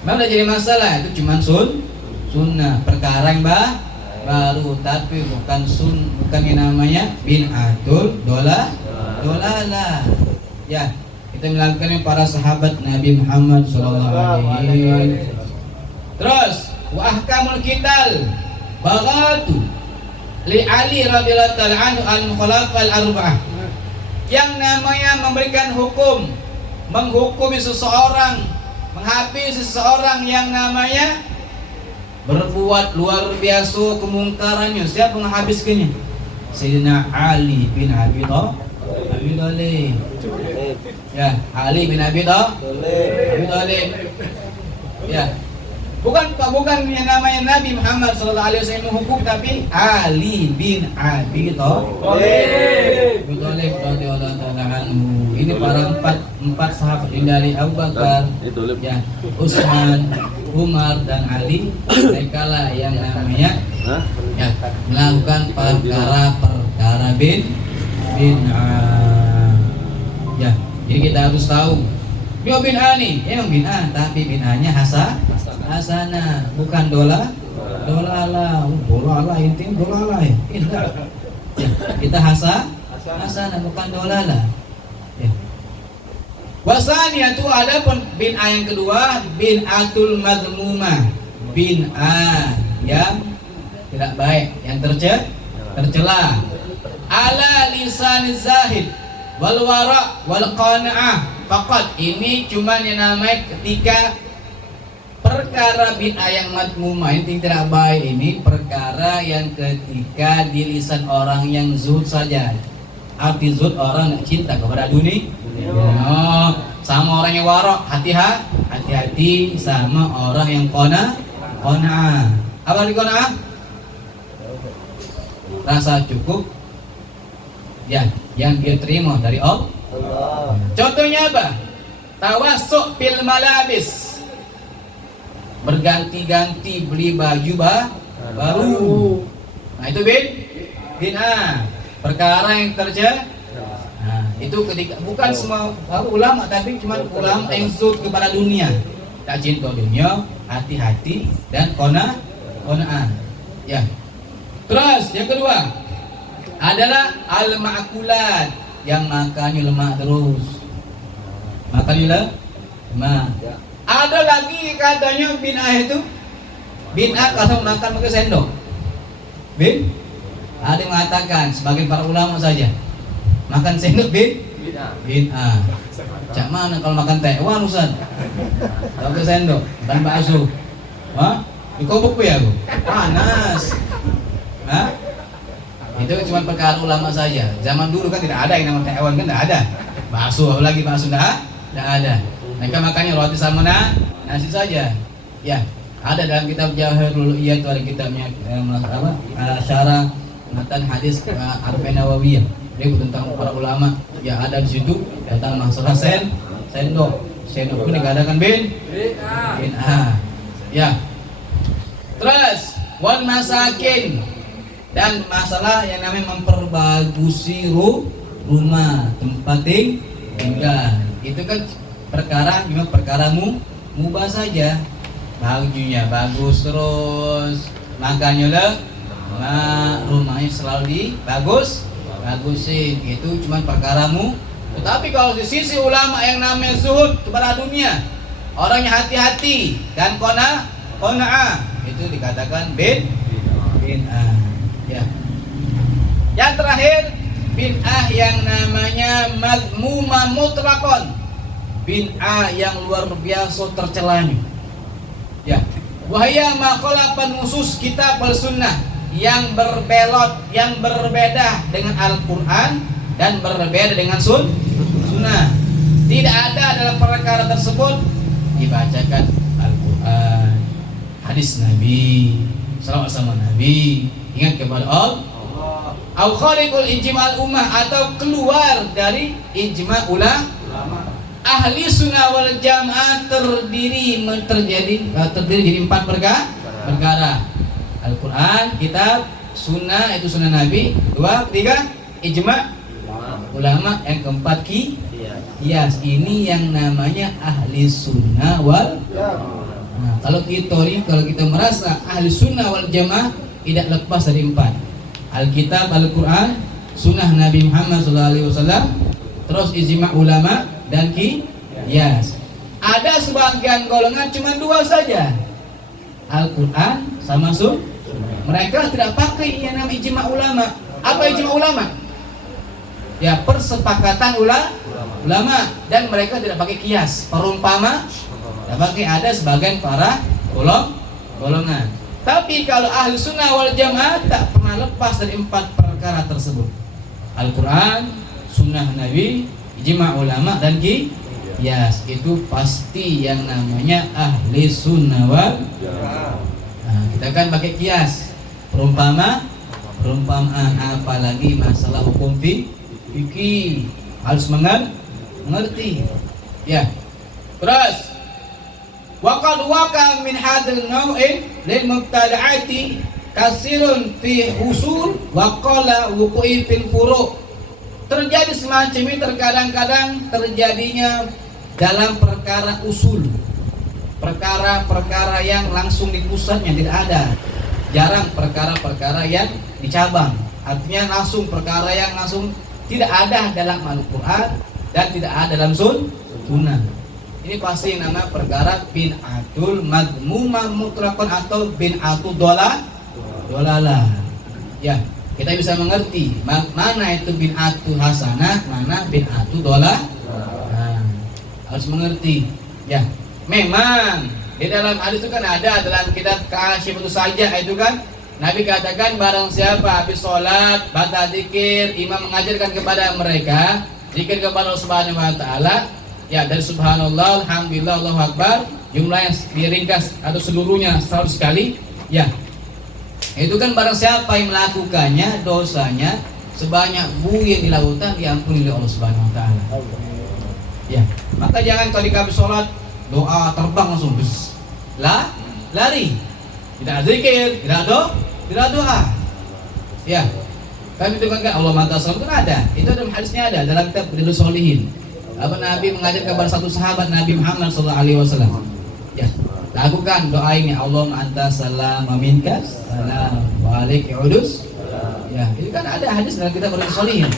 memang tidak jadi masalah, itu cuma sunnah, perkara yang baru, tapi bukan yang namanya bid'atul dolalah. Ya, kita melakukannya para sahabat Nabi Muhammad sallallahu alaihi wasallam. Terus wa ahkamul qital baghatu li Ali radhiyallahu ta'ala anhu al-khulafa'il arba'ah. Yang namanya memberikan hukum, menghukumi seseorang, menghabisi seseorang yang namanya berbuat luar biasa kemungkarannya. Siapa menghabiskannya? Sayyidina Ali bin Abi Thalib. Ya, Ali bin Abi Thalib. Ya. Bukan yang namanya Nabi Muhammad sallallahu alaihi wasallam menghukum, tapi Ali bin Abi Thalib radhiyallahu ta'ala anhu. Ini para empat sahabat dari Abu Bakar, ya, Utsman, Umar dan Ali. Mereka lah yang namanya ya melakukan perkara bin ya. Jadi kita harus tahu dia bin'ah nih, emang bin'ah, tapi bin'ahnya hasanah, bukan dolalah, intinya dolalah ya. Ya, kita hasanah, bukan dolalah. Ya. Wasani itu ada bin'ah yang kedua, bin'atul madmumah, bin'ah yang tidak baik, yang tercela. Ala lisan zahid wal wara wal qanaah. Faqat ini cuman yang namanya ketika perkara bid'ah yang madmumah, yang tidak baik, ini perkara yang ketika di lisan orang yang zuhud saja. Arti zuhud orang yang cinta kepada dunia. Oh, sama orang yang warok, hati-hati sama orang yang qanaah. Apa arti qanaah? Rasa cukup ya yang dia terima dari Allah. Contohnya apa? Tawassuk bil malabis, berganti-ganti beli baju baru. Nah, itu bid'ah, perkara yang tercela. Nah, itu ketika bukan semua ulama, tapi cuma ulama yang zuhud kepada dunia, tak cinta dunia, hati-hati dan qanaah. Ya. Terus yang kedua adalah al-ma'kulat, yang makannya lemak terus. Makannya lemak. Ada lagi katanya bid'ah itu, bid'ah kalau makan pakai sendok. Ada yang mengatakan, sebagian para ulama saja, makan sendok bid'ah. Cak mana kalau makan tekwan Ustaz? Pakai sendok dan bakso. Hah? Dikobok ya Bu? Panas. Hah? Itu cuma perkara ulama saja. Zaman dulu kan tidak ada yang namanya hewan, kan tidak ada. Bakso, apalagi bakso tidak ada. Mereka makannya roti sama nasi saja. Ya, ada dalam kitab Jawahirul Uluhiyah, itu ada kitabnya syarah matan hadis Arba'in Nawawiyah. Dia tentang para ulama. Ya, ada di situ tentang masalah sendok. Sendok pun dikatakan bid'ah. Ya. Terus wan masakin, dan masalah yang namanya memperbagusi rumah, tempat tinggal. Itu kan perkara cuma perkara mubah saja. Bajunya bagus terus, makannya rumahnya selalu bagusin. Itu cuma perkaramu. Tetapi kalau di sisi ulama yang namanya zuhud kepada dunia, orangnya hati-hati dan qanaah, itu dikatakan bid'ah. Ya. Yang terakhir bid'ah yang namanya madmumah mutlaqon, bid'ah yang luar biasa tercelanya. Ya. Wahya ma khalafan nusus kitab wal sunnah, yang berbelot, yang berbeda dengan Al-Qur'an dan berbeda dengan sunnah. Tidak ada dalam perkara tersebut dibacakan Al-Qur'an, hadis Nabi, selawat sama Nabi, ingat kepada Allah. Au khariqul ijma' ummah, atau keluar dari ijma' ulama. Ahli sunnah wal jamaah terdiri jadi 4 perkara. Al-Quran, kitab, sunnah itu sunnah Nabi, 2, 3 ijma' ulama, yang keempat qiyas. Ini yang namanya ahli sunnah wal. Nah, kalau kita merasa ahli sunnah wal jamaah tidak lepas dari 4. Alkitab, Al-Quran, sunnah Nabi Muhammad SAW, terus ijma' ulama dan qiyas. Ada sebagian golongan cuma 2 saja, Al-Quran sama sunnah. Mereka tidak pakai yang namanya ijma' ulama. Apa ijma' ulama? Ya, persepakatan ulama. Dan mereka tidak pakai qiyas, perumpama, tidak pakai. Ada sebagian para golongan. Tapi kalau ahli sunnah wal jamaah tak pernah lepas dari 4 perkara tersebut: Al-Quran, sunnah Nabi, ijma' ulama dan qiyas. Itu pasti yang namanya ahli sunnah wal jamaah. Nah, kita kan pakai qiyas, perumpamaan, apalagi masalah hukum fikih harus mengerti. Ya. Terus waqad waqa min hadal naw'in lil mubtada'ati kasirun fi usul wa qala wuqu'i fil furu'. Terjadi semacam ini terkadang-kadang terjadinya dalam perkara usul, perkara-perkara yang langsung di pusatnya tidak ada. Jarang perkara-perkara yang di cabang, artinya langsung perkara yang langsung tidak ada dalam Al-Quran dan tidak ada dalam sunnah. Ini pasti yang namanya perkara bid'atul madmumah mutlaqan atau bid'atul dolalah. Ya, kita bisa mengerti mana itu bid'atul hasanah, mana bid'atul dolalah. Nah, harus mengerti. Ya, memang di dalam hadis itu kan ada dalam kitab Kasyif itu saja itu kan Nabi katakan barang siapa habis sholat baca zikir, imam mengajarkan kepada mereka zikir kepada Allah Subhanahu wa taala. Ya, dari subhanallah, alhamdulillah, Allahu akbar, jumlah yang diringkas atau seluruhnya 100 kali. Ya, itu kan barang siapa yang melakukannya, dosanya sebanyak buih yang di lautan diampuni oleh Allah Subhanahu wa taala. Ya, maka jangan kalau habis sholat doa terbang langsung lari, tidak zikir, tidak doa. Ya, kan itu kan Allah Mata Salam itu ada, itu dalam hadisnya ada dalam kitab Riyadhus Shalihin. Apa Nabi mengajar kepada satu sahabat Nabi Muhammad SAW. Ya, lakukan doa ini, Allahumma anta salam wa minkas salam wa alaika udus. Ya, ini kan ada hadis dalam kitab Riyadhus Shalihin.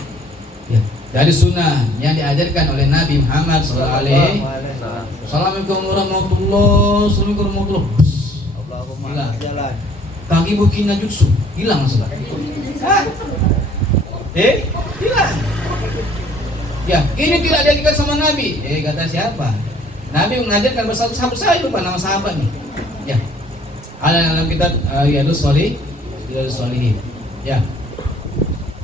Ya, dari sunnah yang diajarkan oleh Nabi Muhammad SAW. Assalamualaikum warahmatullahi wabarakatuh. Allahumma jalan. Kaki bukinya jutsu hilang masalah. Hilang. Ya, ini tidak diajarkan sama Nabi. Kata siapa? Nabi mengajarkan bersatu sahabat, saya lupa nama sahabatnya. Ya, ada dalam kitab Riyadhus Shalihin. Ya.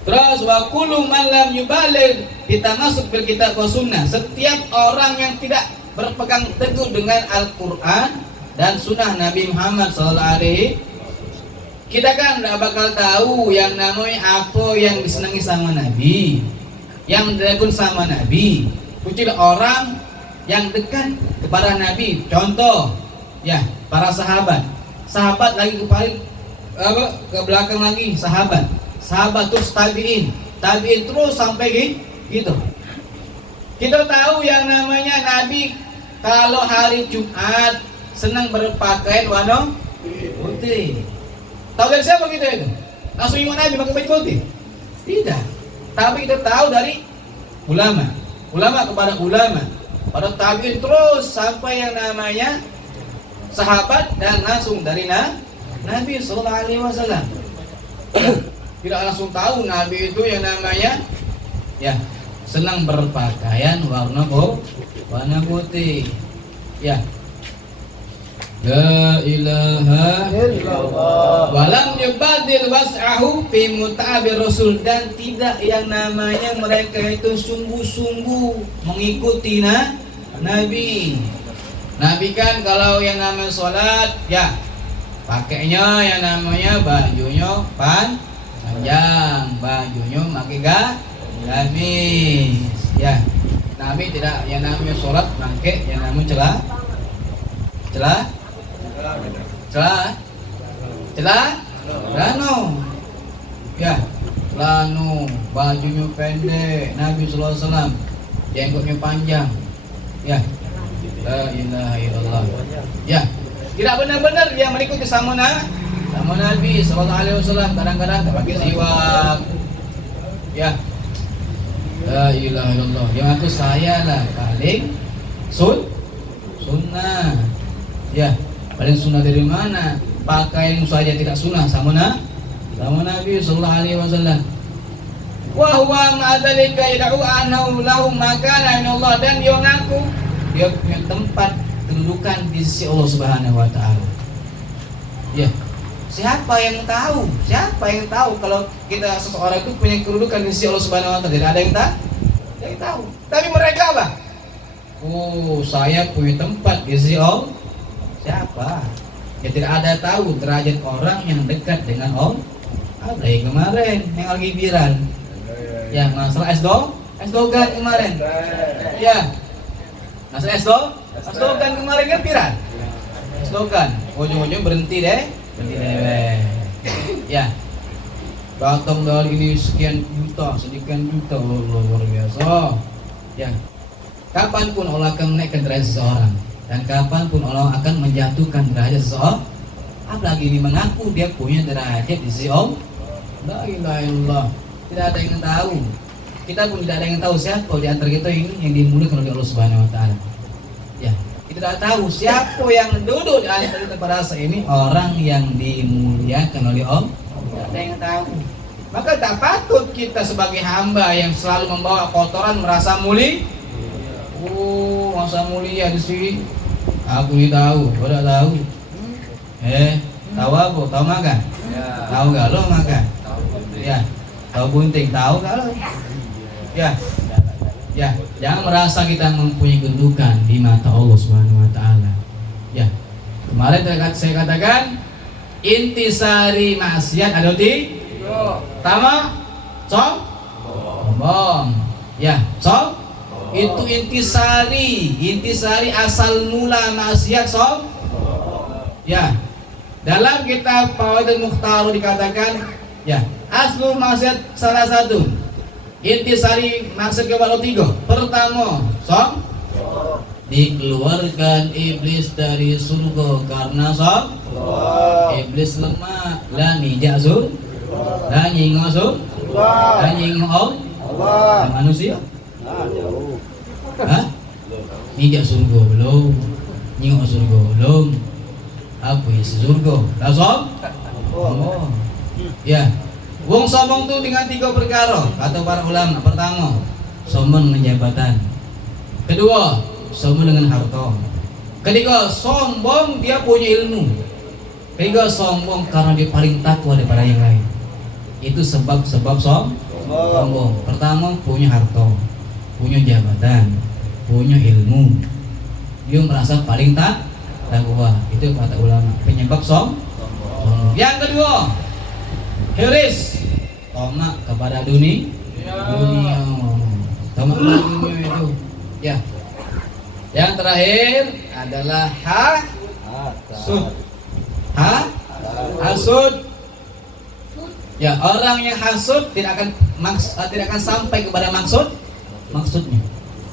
Terus wa kullu man lam yubaligh kita masuk bil kitab wa sunnah. Setiap orang yang tidak berpegang teguh dengan Al-Quran dan sunnah Nabi Muhammad SAW, kita kan tidak bakal tahu yang namanya apa yang disenangi sama Nabi, yang dilakukan sama Nabi. Kecuali orang yang dekat kepada Nabi. Contoh, ya, para sahabat lagi ke belakang lagi sahabat terus tabiin terus sampai gitu. Kita tahu yang namanya Nabi kalau hari Jumat senang berpakaian warna putih. Tahu dari siapa kita itu? Langsung ingat Nabi pakai baju putih? Tidak. Tapi kita tahu dari ulama kepada ulama, pada tabiin terus sampai yang namanya sahabat dan langsung dari Nabi Sallallahu Alaihi Wasallam. Tidak langsung tahu Nabi itu yang namanya ya senang berpakaian warna putih. Ya. La ilaha illallah. Walam yubadil was'ahu fi muta'abir Rasul, dan tidak yang namanya mereka itu sungguh-sungguh mengikuti Nabi. Nabi kan kalau yang namanya sholat ya pakainya yang namanya bajunya panjang, bajunya pakai gamis. Ya, Nabi tidak yang namanya sholat pakai yang namanya celano. Ya, celano, bajunya pendek. Nabi sallallahu alaihi wasallam jenggotnya panjang. Ya, la ilaha illallah. Ya, tidak benar-benar dia mengikuti sama Nabi sallallahu alaihi wasallam. Kadang-kadang tak pakai siwak. Ya, la ilaha illallah. Yang aku saya lah paling sunnah. Ya, paling sunnah dari mana? Pakaian saja tidak sunnah sama Nabi sallallahu alaihi wasallam. Wa huwa ma'adzalika yad'u annahu lahum makana min Allah, dan dia ngaku dia punya tempat kedudukan di sisi Allah Subhanahu wa taala. Ya. Siapa yang tahu? Siapa yang tahu kalau kita seseorang itu punya kedudukan di sisi Allah Subhanahu wa taala? Tidak ada yang tahu. Tapi mereka apa? Oh, saya punya tempat di sisi Allah. Siapa? Ya tidak ada tahu derajat orang yang dekat dengan Allah. Ada yang kemarin yang lagi viral. Ya, masalah S-Dogan kemarin. Ya. Masalah S-Dogan kemarin kan viral. S-Dogan, ujung-ujung berhenti deh. Ya. Datang dari ini sekian juta luar biasa. Ya. Kapanpun Allah akan menaikkan derajat seseorang, dan kapanpun Allah akan menjatuhkan derajat seseorang. Apalagi ini mengaku dia punya derajat di sisi Allah. La ilaha illallah. Tidak ada yang tahu. Kita pun tidak ada yang tahu siapa di antara kita ini yang dimuliakan oleh Allah Subhanahu wa taala. Ya, kita tidak tahu siapa yang duduk di antara kita pada saat ini orang yang dimuliakan oleh Allah. Tidak ada yang tahu. Maka tak patut kita sebagai hamba yang selalu membawa kotoran merasa mulia. Oh, masa mulia di sini. Aku tidak tahu, kau tidak tahu. Tahu apa? Tahu makan? Ya. Tahu gak lo makan? Ya. Tahu bunting? Tahu gak lo? Ya. Ya, jangan merasa kita mempunyai kedudukan di mata Allah Subhanahu wa taala. Ya. Kemarin saya katakan intisari maksiat ada pertama sombong. Ya, itu intisari asal mula maksiat ya. Dalam kitab Fawaidul Mukhtar dikatakan ya, aslu maksiat salah satu intisari maksud kepada tiga. Pertama, dikeluarkan iblis dari surga karena iblis lemah, la nijak la nyingo la nyingo Allah manusia. Hah? Nijak surga belum, nyingo surga belum. Apa isi surga? Lah ya. Wong sombong tuh dengan 3 perkara kata para ulama. Pertama, sombong dengan jabatan. Kedua, sombong dengan harta. Ketiga, sombong dia punya ilmu. Ketiga, sombong karena dia paling takwa daripada yang lain. Itu sebab sombong. Pertama, punya harta, punya jabatan, punya ilmu. Dia merasa paling takwa. Itu kata ulama, penyebab sombong. Yang kedua, hiris, tamak kepada dunia. Tamak dunia itu. Ya. Yang terakhir adalah hasud. Ya, orang yang hasud tidak akan sampai kepada maksudnya.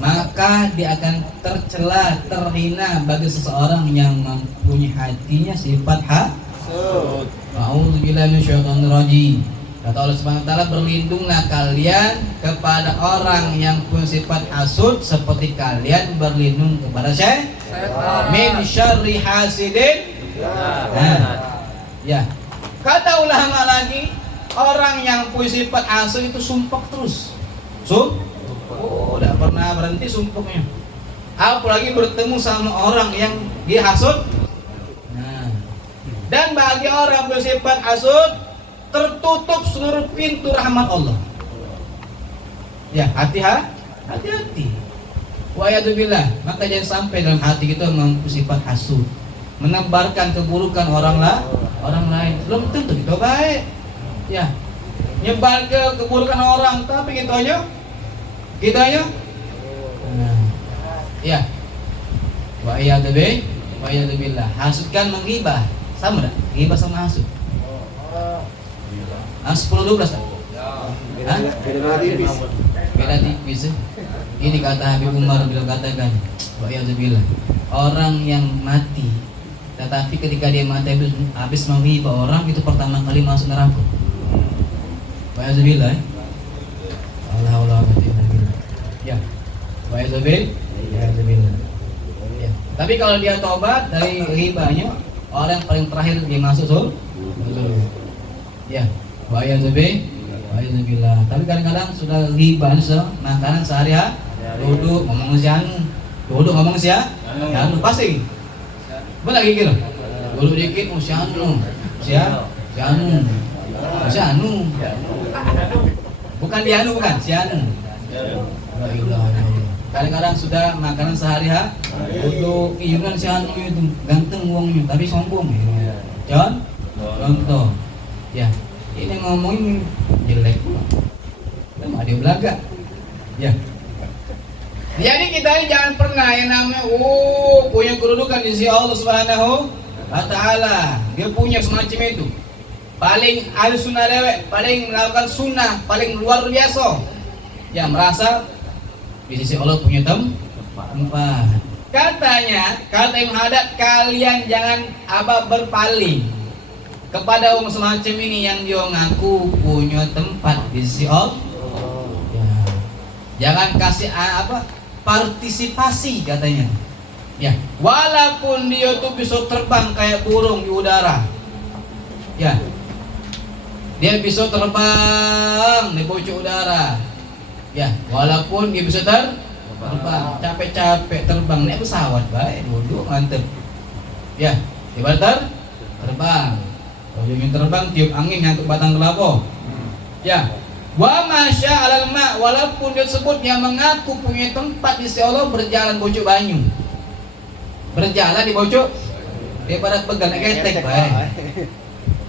Maka dia akan tercela, terhina bagi seseorang yang mempunyai hatinya sifat hasud. A'udzubillahi minasyaitonir rajim. Kata Allah Subhanahu wa taala, berlindunglah kalian kepada orang yang punya sifat hasud seperti kalian berlindung kepada setan. Min syarri hasidin. Ya. Kata ulama lagi, orang yang punya sifat hasud itu sumpah terus. Tidak pernah berhenti sumpahnya. Apalagi bertemu sama orang yang dia hasud. Dan bagi orang bersifat hasud, tertutup seluruh pintu rahmat Allah. Ya, hati-hati. Wa yadzubillah. Maka jangan sampai dalam hati kita mempunyai sifat hasud. menebarkan keburukan orang lain. Belum tentu itu baik. Ya, nyebar keburukan orang, tapi gitu aja. Ya. Wa iyadu billah. Hasudkan menghibah. Sama enggak? Ghibah sama hasud. 10-12 kan? Beda tipis. Ini kata Habib Umar bila katakan, wa iyadu billah. Orang yang mati, tetapi ketika dia mati habis menghibah orang, itu pertama kali masuk neraka. Wa iyadu billah. Allah. Ya. Wa iyadu billah. Ya. Tapi kalau dia tobat dari ghibahnya, orang yang paling terakhir dia masuk surga. Ya, wa iyadu billah. Tapi kadang-kadang sudah ghibah makanan sehari-hari, duduk ngomong si anu pasti. Benar gitu. Duduk dikit si anu. Bukan si anu. Kadang-kadang sudah makanan sehari-hari, duduk iuran si anu itu ganteng uangnya, tapi sombong. Contoh, ya ini ngomongin jelek pula, sama dia belaga. Ya. Jadi kita ini jangan pernah yang namanya punya kedudukan di sisi Allah Subhanahu wa Ta'ala. Dia punya semacam itu. Paling ahli sunnah dewek, paling melakukan sunnah, paling luar biasa. Ya merasa di sisi Allah punya tempat. Katanya, kata Imam Haddad, kalian jangan berpaling kepada orang semacam ini yang dia ngaku punya tempat di sisi Allah. Ya. Jangan kasih partisipasi katanya. Ya, walaupun dia tuh bisa terbang kayak burung di udara. Ya. Dia bisa terbang di pojok udara. Ya, walaupun dia bisa terbang, capek-capek terbang naik pesawat baik, duduk mantep. Ya, ibarat terbang. Kalau ingin terbang tiup angin nyangkut batang kelapa. Ya. Wa masya alal ma, walaupun dia sebutnya mengaku punya tempat di sisi Allah, berjalan bocok banyu. Berjalan di bocok daripada pegal naik ketek baik.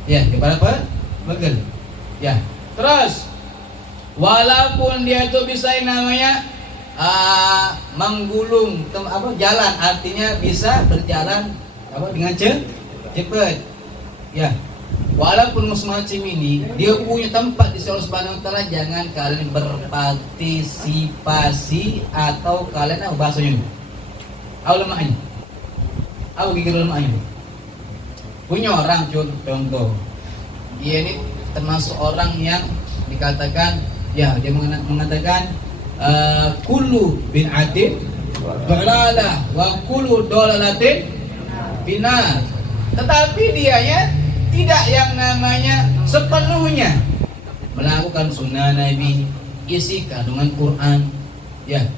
Ya, daripada pegal. Ya. Terus walaupun dia itu bisa yang namanya menggulung jalan, artinya bisa berjalan dengan cepat. Ya. Walaupun semacam ini dia punya tempat di Allah Subhanahu wa Ta'ala, jangan kalian berpartisipasi atau kalian bahasanya lemahnya gigir lemahnya. Punya orang contoh dia ini termasuk orang yang dikatakan, ya dia mengatakan kullu bin adib dolalah wa kullu dolalatin binar. Tetapi dianya tidak yang namanya sepenuhnya melakukan sunnah Nabi, isi kandungan Quran. Ya,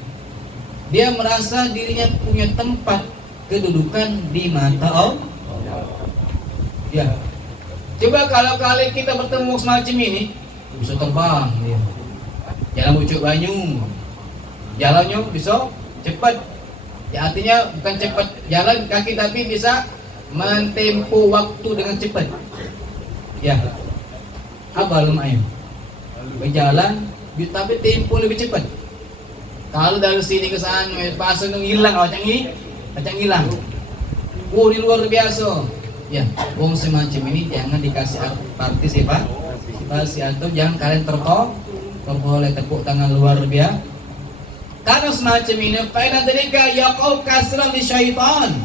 dia merasa dirinya punya tempat kedudukan di mata Allah. Ya, coba kalau kali kita bertemu semacam ini, bisa terbang dia. Jalan bucuk banyu, jalannya bisa cepat. Ya, artinya bukan cepat jalan kaki, tapi bisa mentempuh waktu dengan cepat. Ya, apa lumayan berjalan tapi tempuh lebih cepat. Kalau dari sini ke sana pasang hilang, macam hilang. Ini luar biasa. Ya, wong semacam ini jangan dikasih partisipasi atau jangan kalian teroleh tepuk tangan luar biasa. Karena semacam ini faina dzalika yaqau kasran li syaitan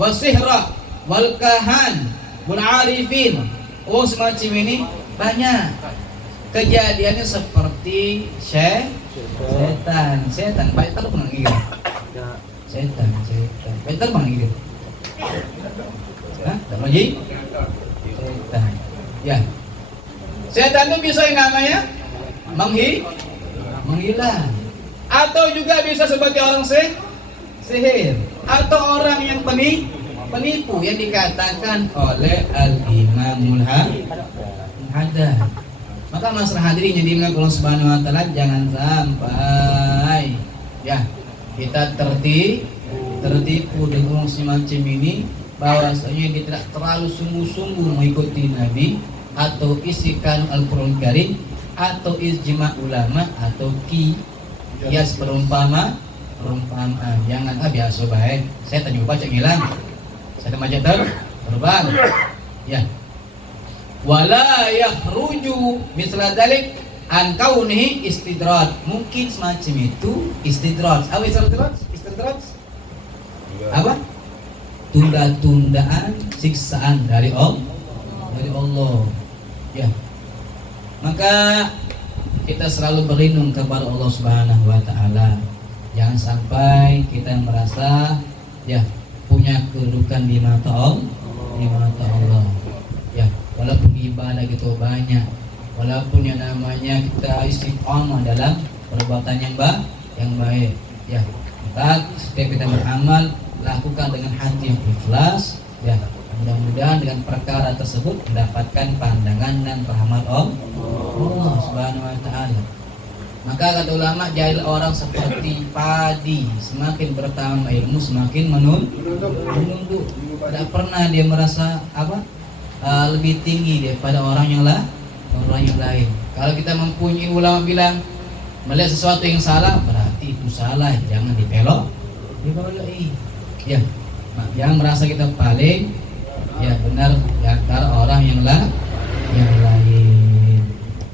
wa sihra wal kahan wal arifin. Semacam ini banyak kejadiannya seperti setan baik terbang gitu. Setan baik terbang gitu. Lagi setan. Ya. Setan itu bisa yang namanya menghilang, atau juga bisa sebagai orang sihir, atau orang yang penipu yang dikatakan oleh Al-Imamul Haddad. Maka masalah hadirin yang dimuliakan Allah Subhanahu wa Ta'ala, jangan sampai ya kita tertipu dengan semacam ini, bahwasanya dia tidak terlalu sungguh-sungguh mengikuti Nabi atau isi kanun Al-Qur'an Karim atau ijma ulama atau kias perumpamaan. Jangan biasa baik. Saya tanya baca ngilang. Saya baca terbang. Ya. Wala yakhruju misla dalik an kaunihi istidraj. Mungkin semacam itu istidraj. Apa istidraj? Istidraj apa? Tunda-tundaan siksaan dari Allah. Ya. Maka kita selalu berlindung kepada Allah Subhanahu wa taala. Jangan sampai kita merasa punya kedudukan di mata Allah. Ya, walaupun ibadah gitu banyak, walaupun yang namanya kita istiqamah dalam perbuatan yang baik. Ya, maka setiap kita beramal lakukan dengan hati yang ikhlas. Ya, mudah-mudahan dengan perkara tersebut mendapatkan pandangan dan rahmat Allah Subhanahu wa taala. Maka kata ulama, jahil orang seperti padi, semakin bertambah ilmu semakin menunduk. Tidak pernah dia merasa lebih tinggi daripada orang yang lain. Kalau kita mempunyai ulama bilang melihat sesuatu yang salah, berarti itu salah, jangan dipelok. Ya, jangan merasa kita paling benar di antara orang yang lain.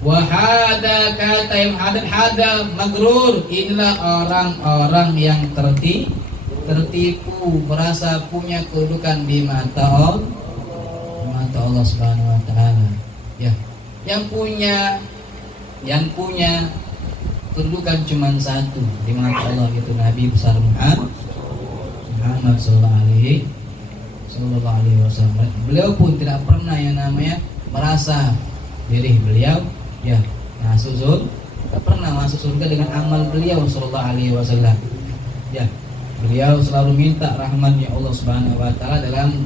Wahada kata yang hada magrur, inilah orang-orang yang tertipu, merasa punya kedudukan di mata Allah Subhanahu wa taala. Ya, yang punya kedudukan cuma satu di mata Allah, itu Nabi besar Muhammad sallallahu alaihi wasallam. Beliau pun tidak pernah yang namanya merasa diri beliau masuk surga. Tak pernah masuk surga dengan amal beliau sallallahu alaihi wasallam. Ya, beliau selalu minta rahmatnya Allah Subhanahu wa taala dalam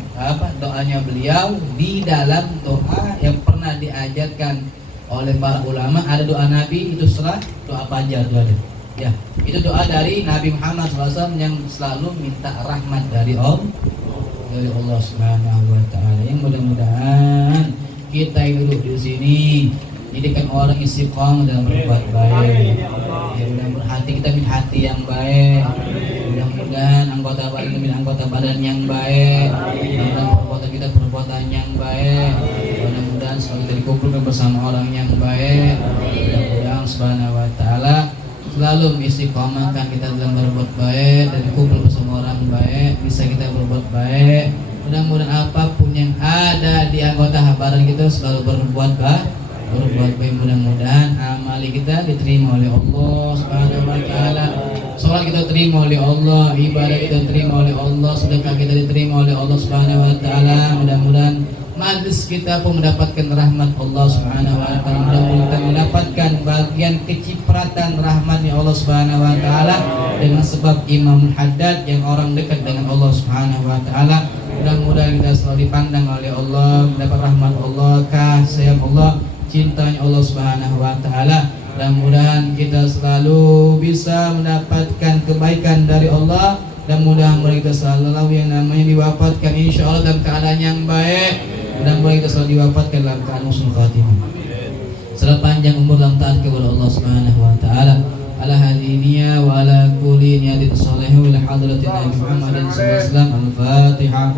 doanya beliau. Di dalam doa yang pernah diajarkan oleh para ulama, ada doa Nabi itu setelah doa fajar itu ada. Ya, itu doa dari Nabi Muhammad SAW yang selalu minta rahmat dari Allah Subhanahu wa taala. Yang mudah-mudahan kita yang duduk di sini jadikan orang istiqamah dalam berbuat baik. Ya, mudah-mudahan hati kita min hati yang baik. Mudah-mudahan anggota badan min anggota badan yang baik. Mudah-mudahan perbuatan kita perbuatan yang baik. Mudah-mudahan selalu kita dikumpulkan bersama orang yang baik. Mudah-mudahan Subhanahu wa taala selalu istiqamahkan kita dalam berbuat baik dan kumpul bersama orang baik, bisa kita berbuat baik. Mudah-mudahan apapun yang ada di anggota badan kita selalu berbuat baik. Mudah-mudahan amali kita diterima oleh Allah Subhanahu wa taala. Salat kita diterima oleh Allah, ibadah kita diterima oleh Allah, sedekah kita diterima oleh Allah Subhanahu wa taala. Mudah-mudahan majlis kita pun mendapatkan rahmat Allah Subhanahu wa taala. Mudah-mudahan mendapatkan bagian kecipratan rahmatnya Allah Subhanahu wa taala dengan sebab Imam Haddad yang orang dekat dengan Allah Subhanahu wa taala. Mudah-mudahan kita selalu dipandang oleh Allah, mendapat rahmat Allah, kasih Allah, cintanya Allah Subhanahu wa taala. Mudah-mudahan kita selalu bisa mendapatkan kebaikan dari Allah, dan mudah-mudahan kita selalu yang namanya diwafatkan insyaallah dalam keadaan yang baik. Mudah-mudahan kita selalu diwafatkan dalam keadaan husnul khatimah. Selalu panjang umur dalam taat kepada Allah Subhanahu wa taala. Ala hadiniya wa ala kulli niyatin shalihin ila hadratin Nabi Muhammad sallallahu alaihi wasallam. Al-Fatihah.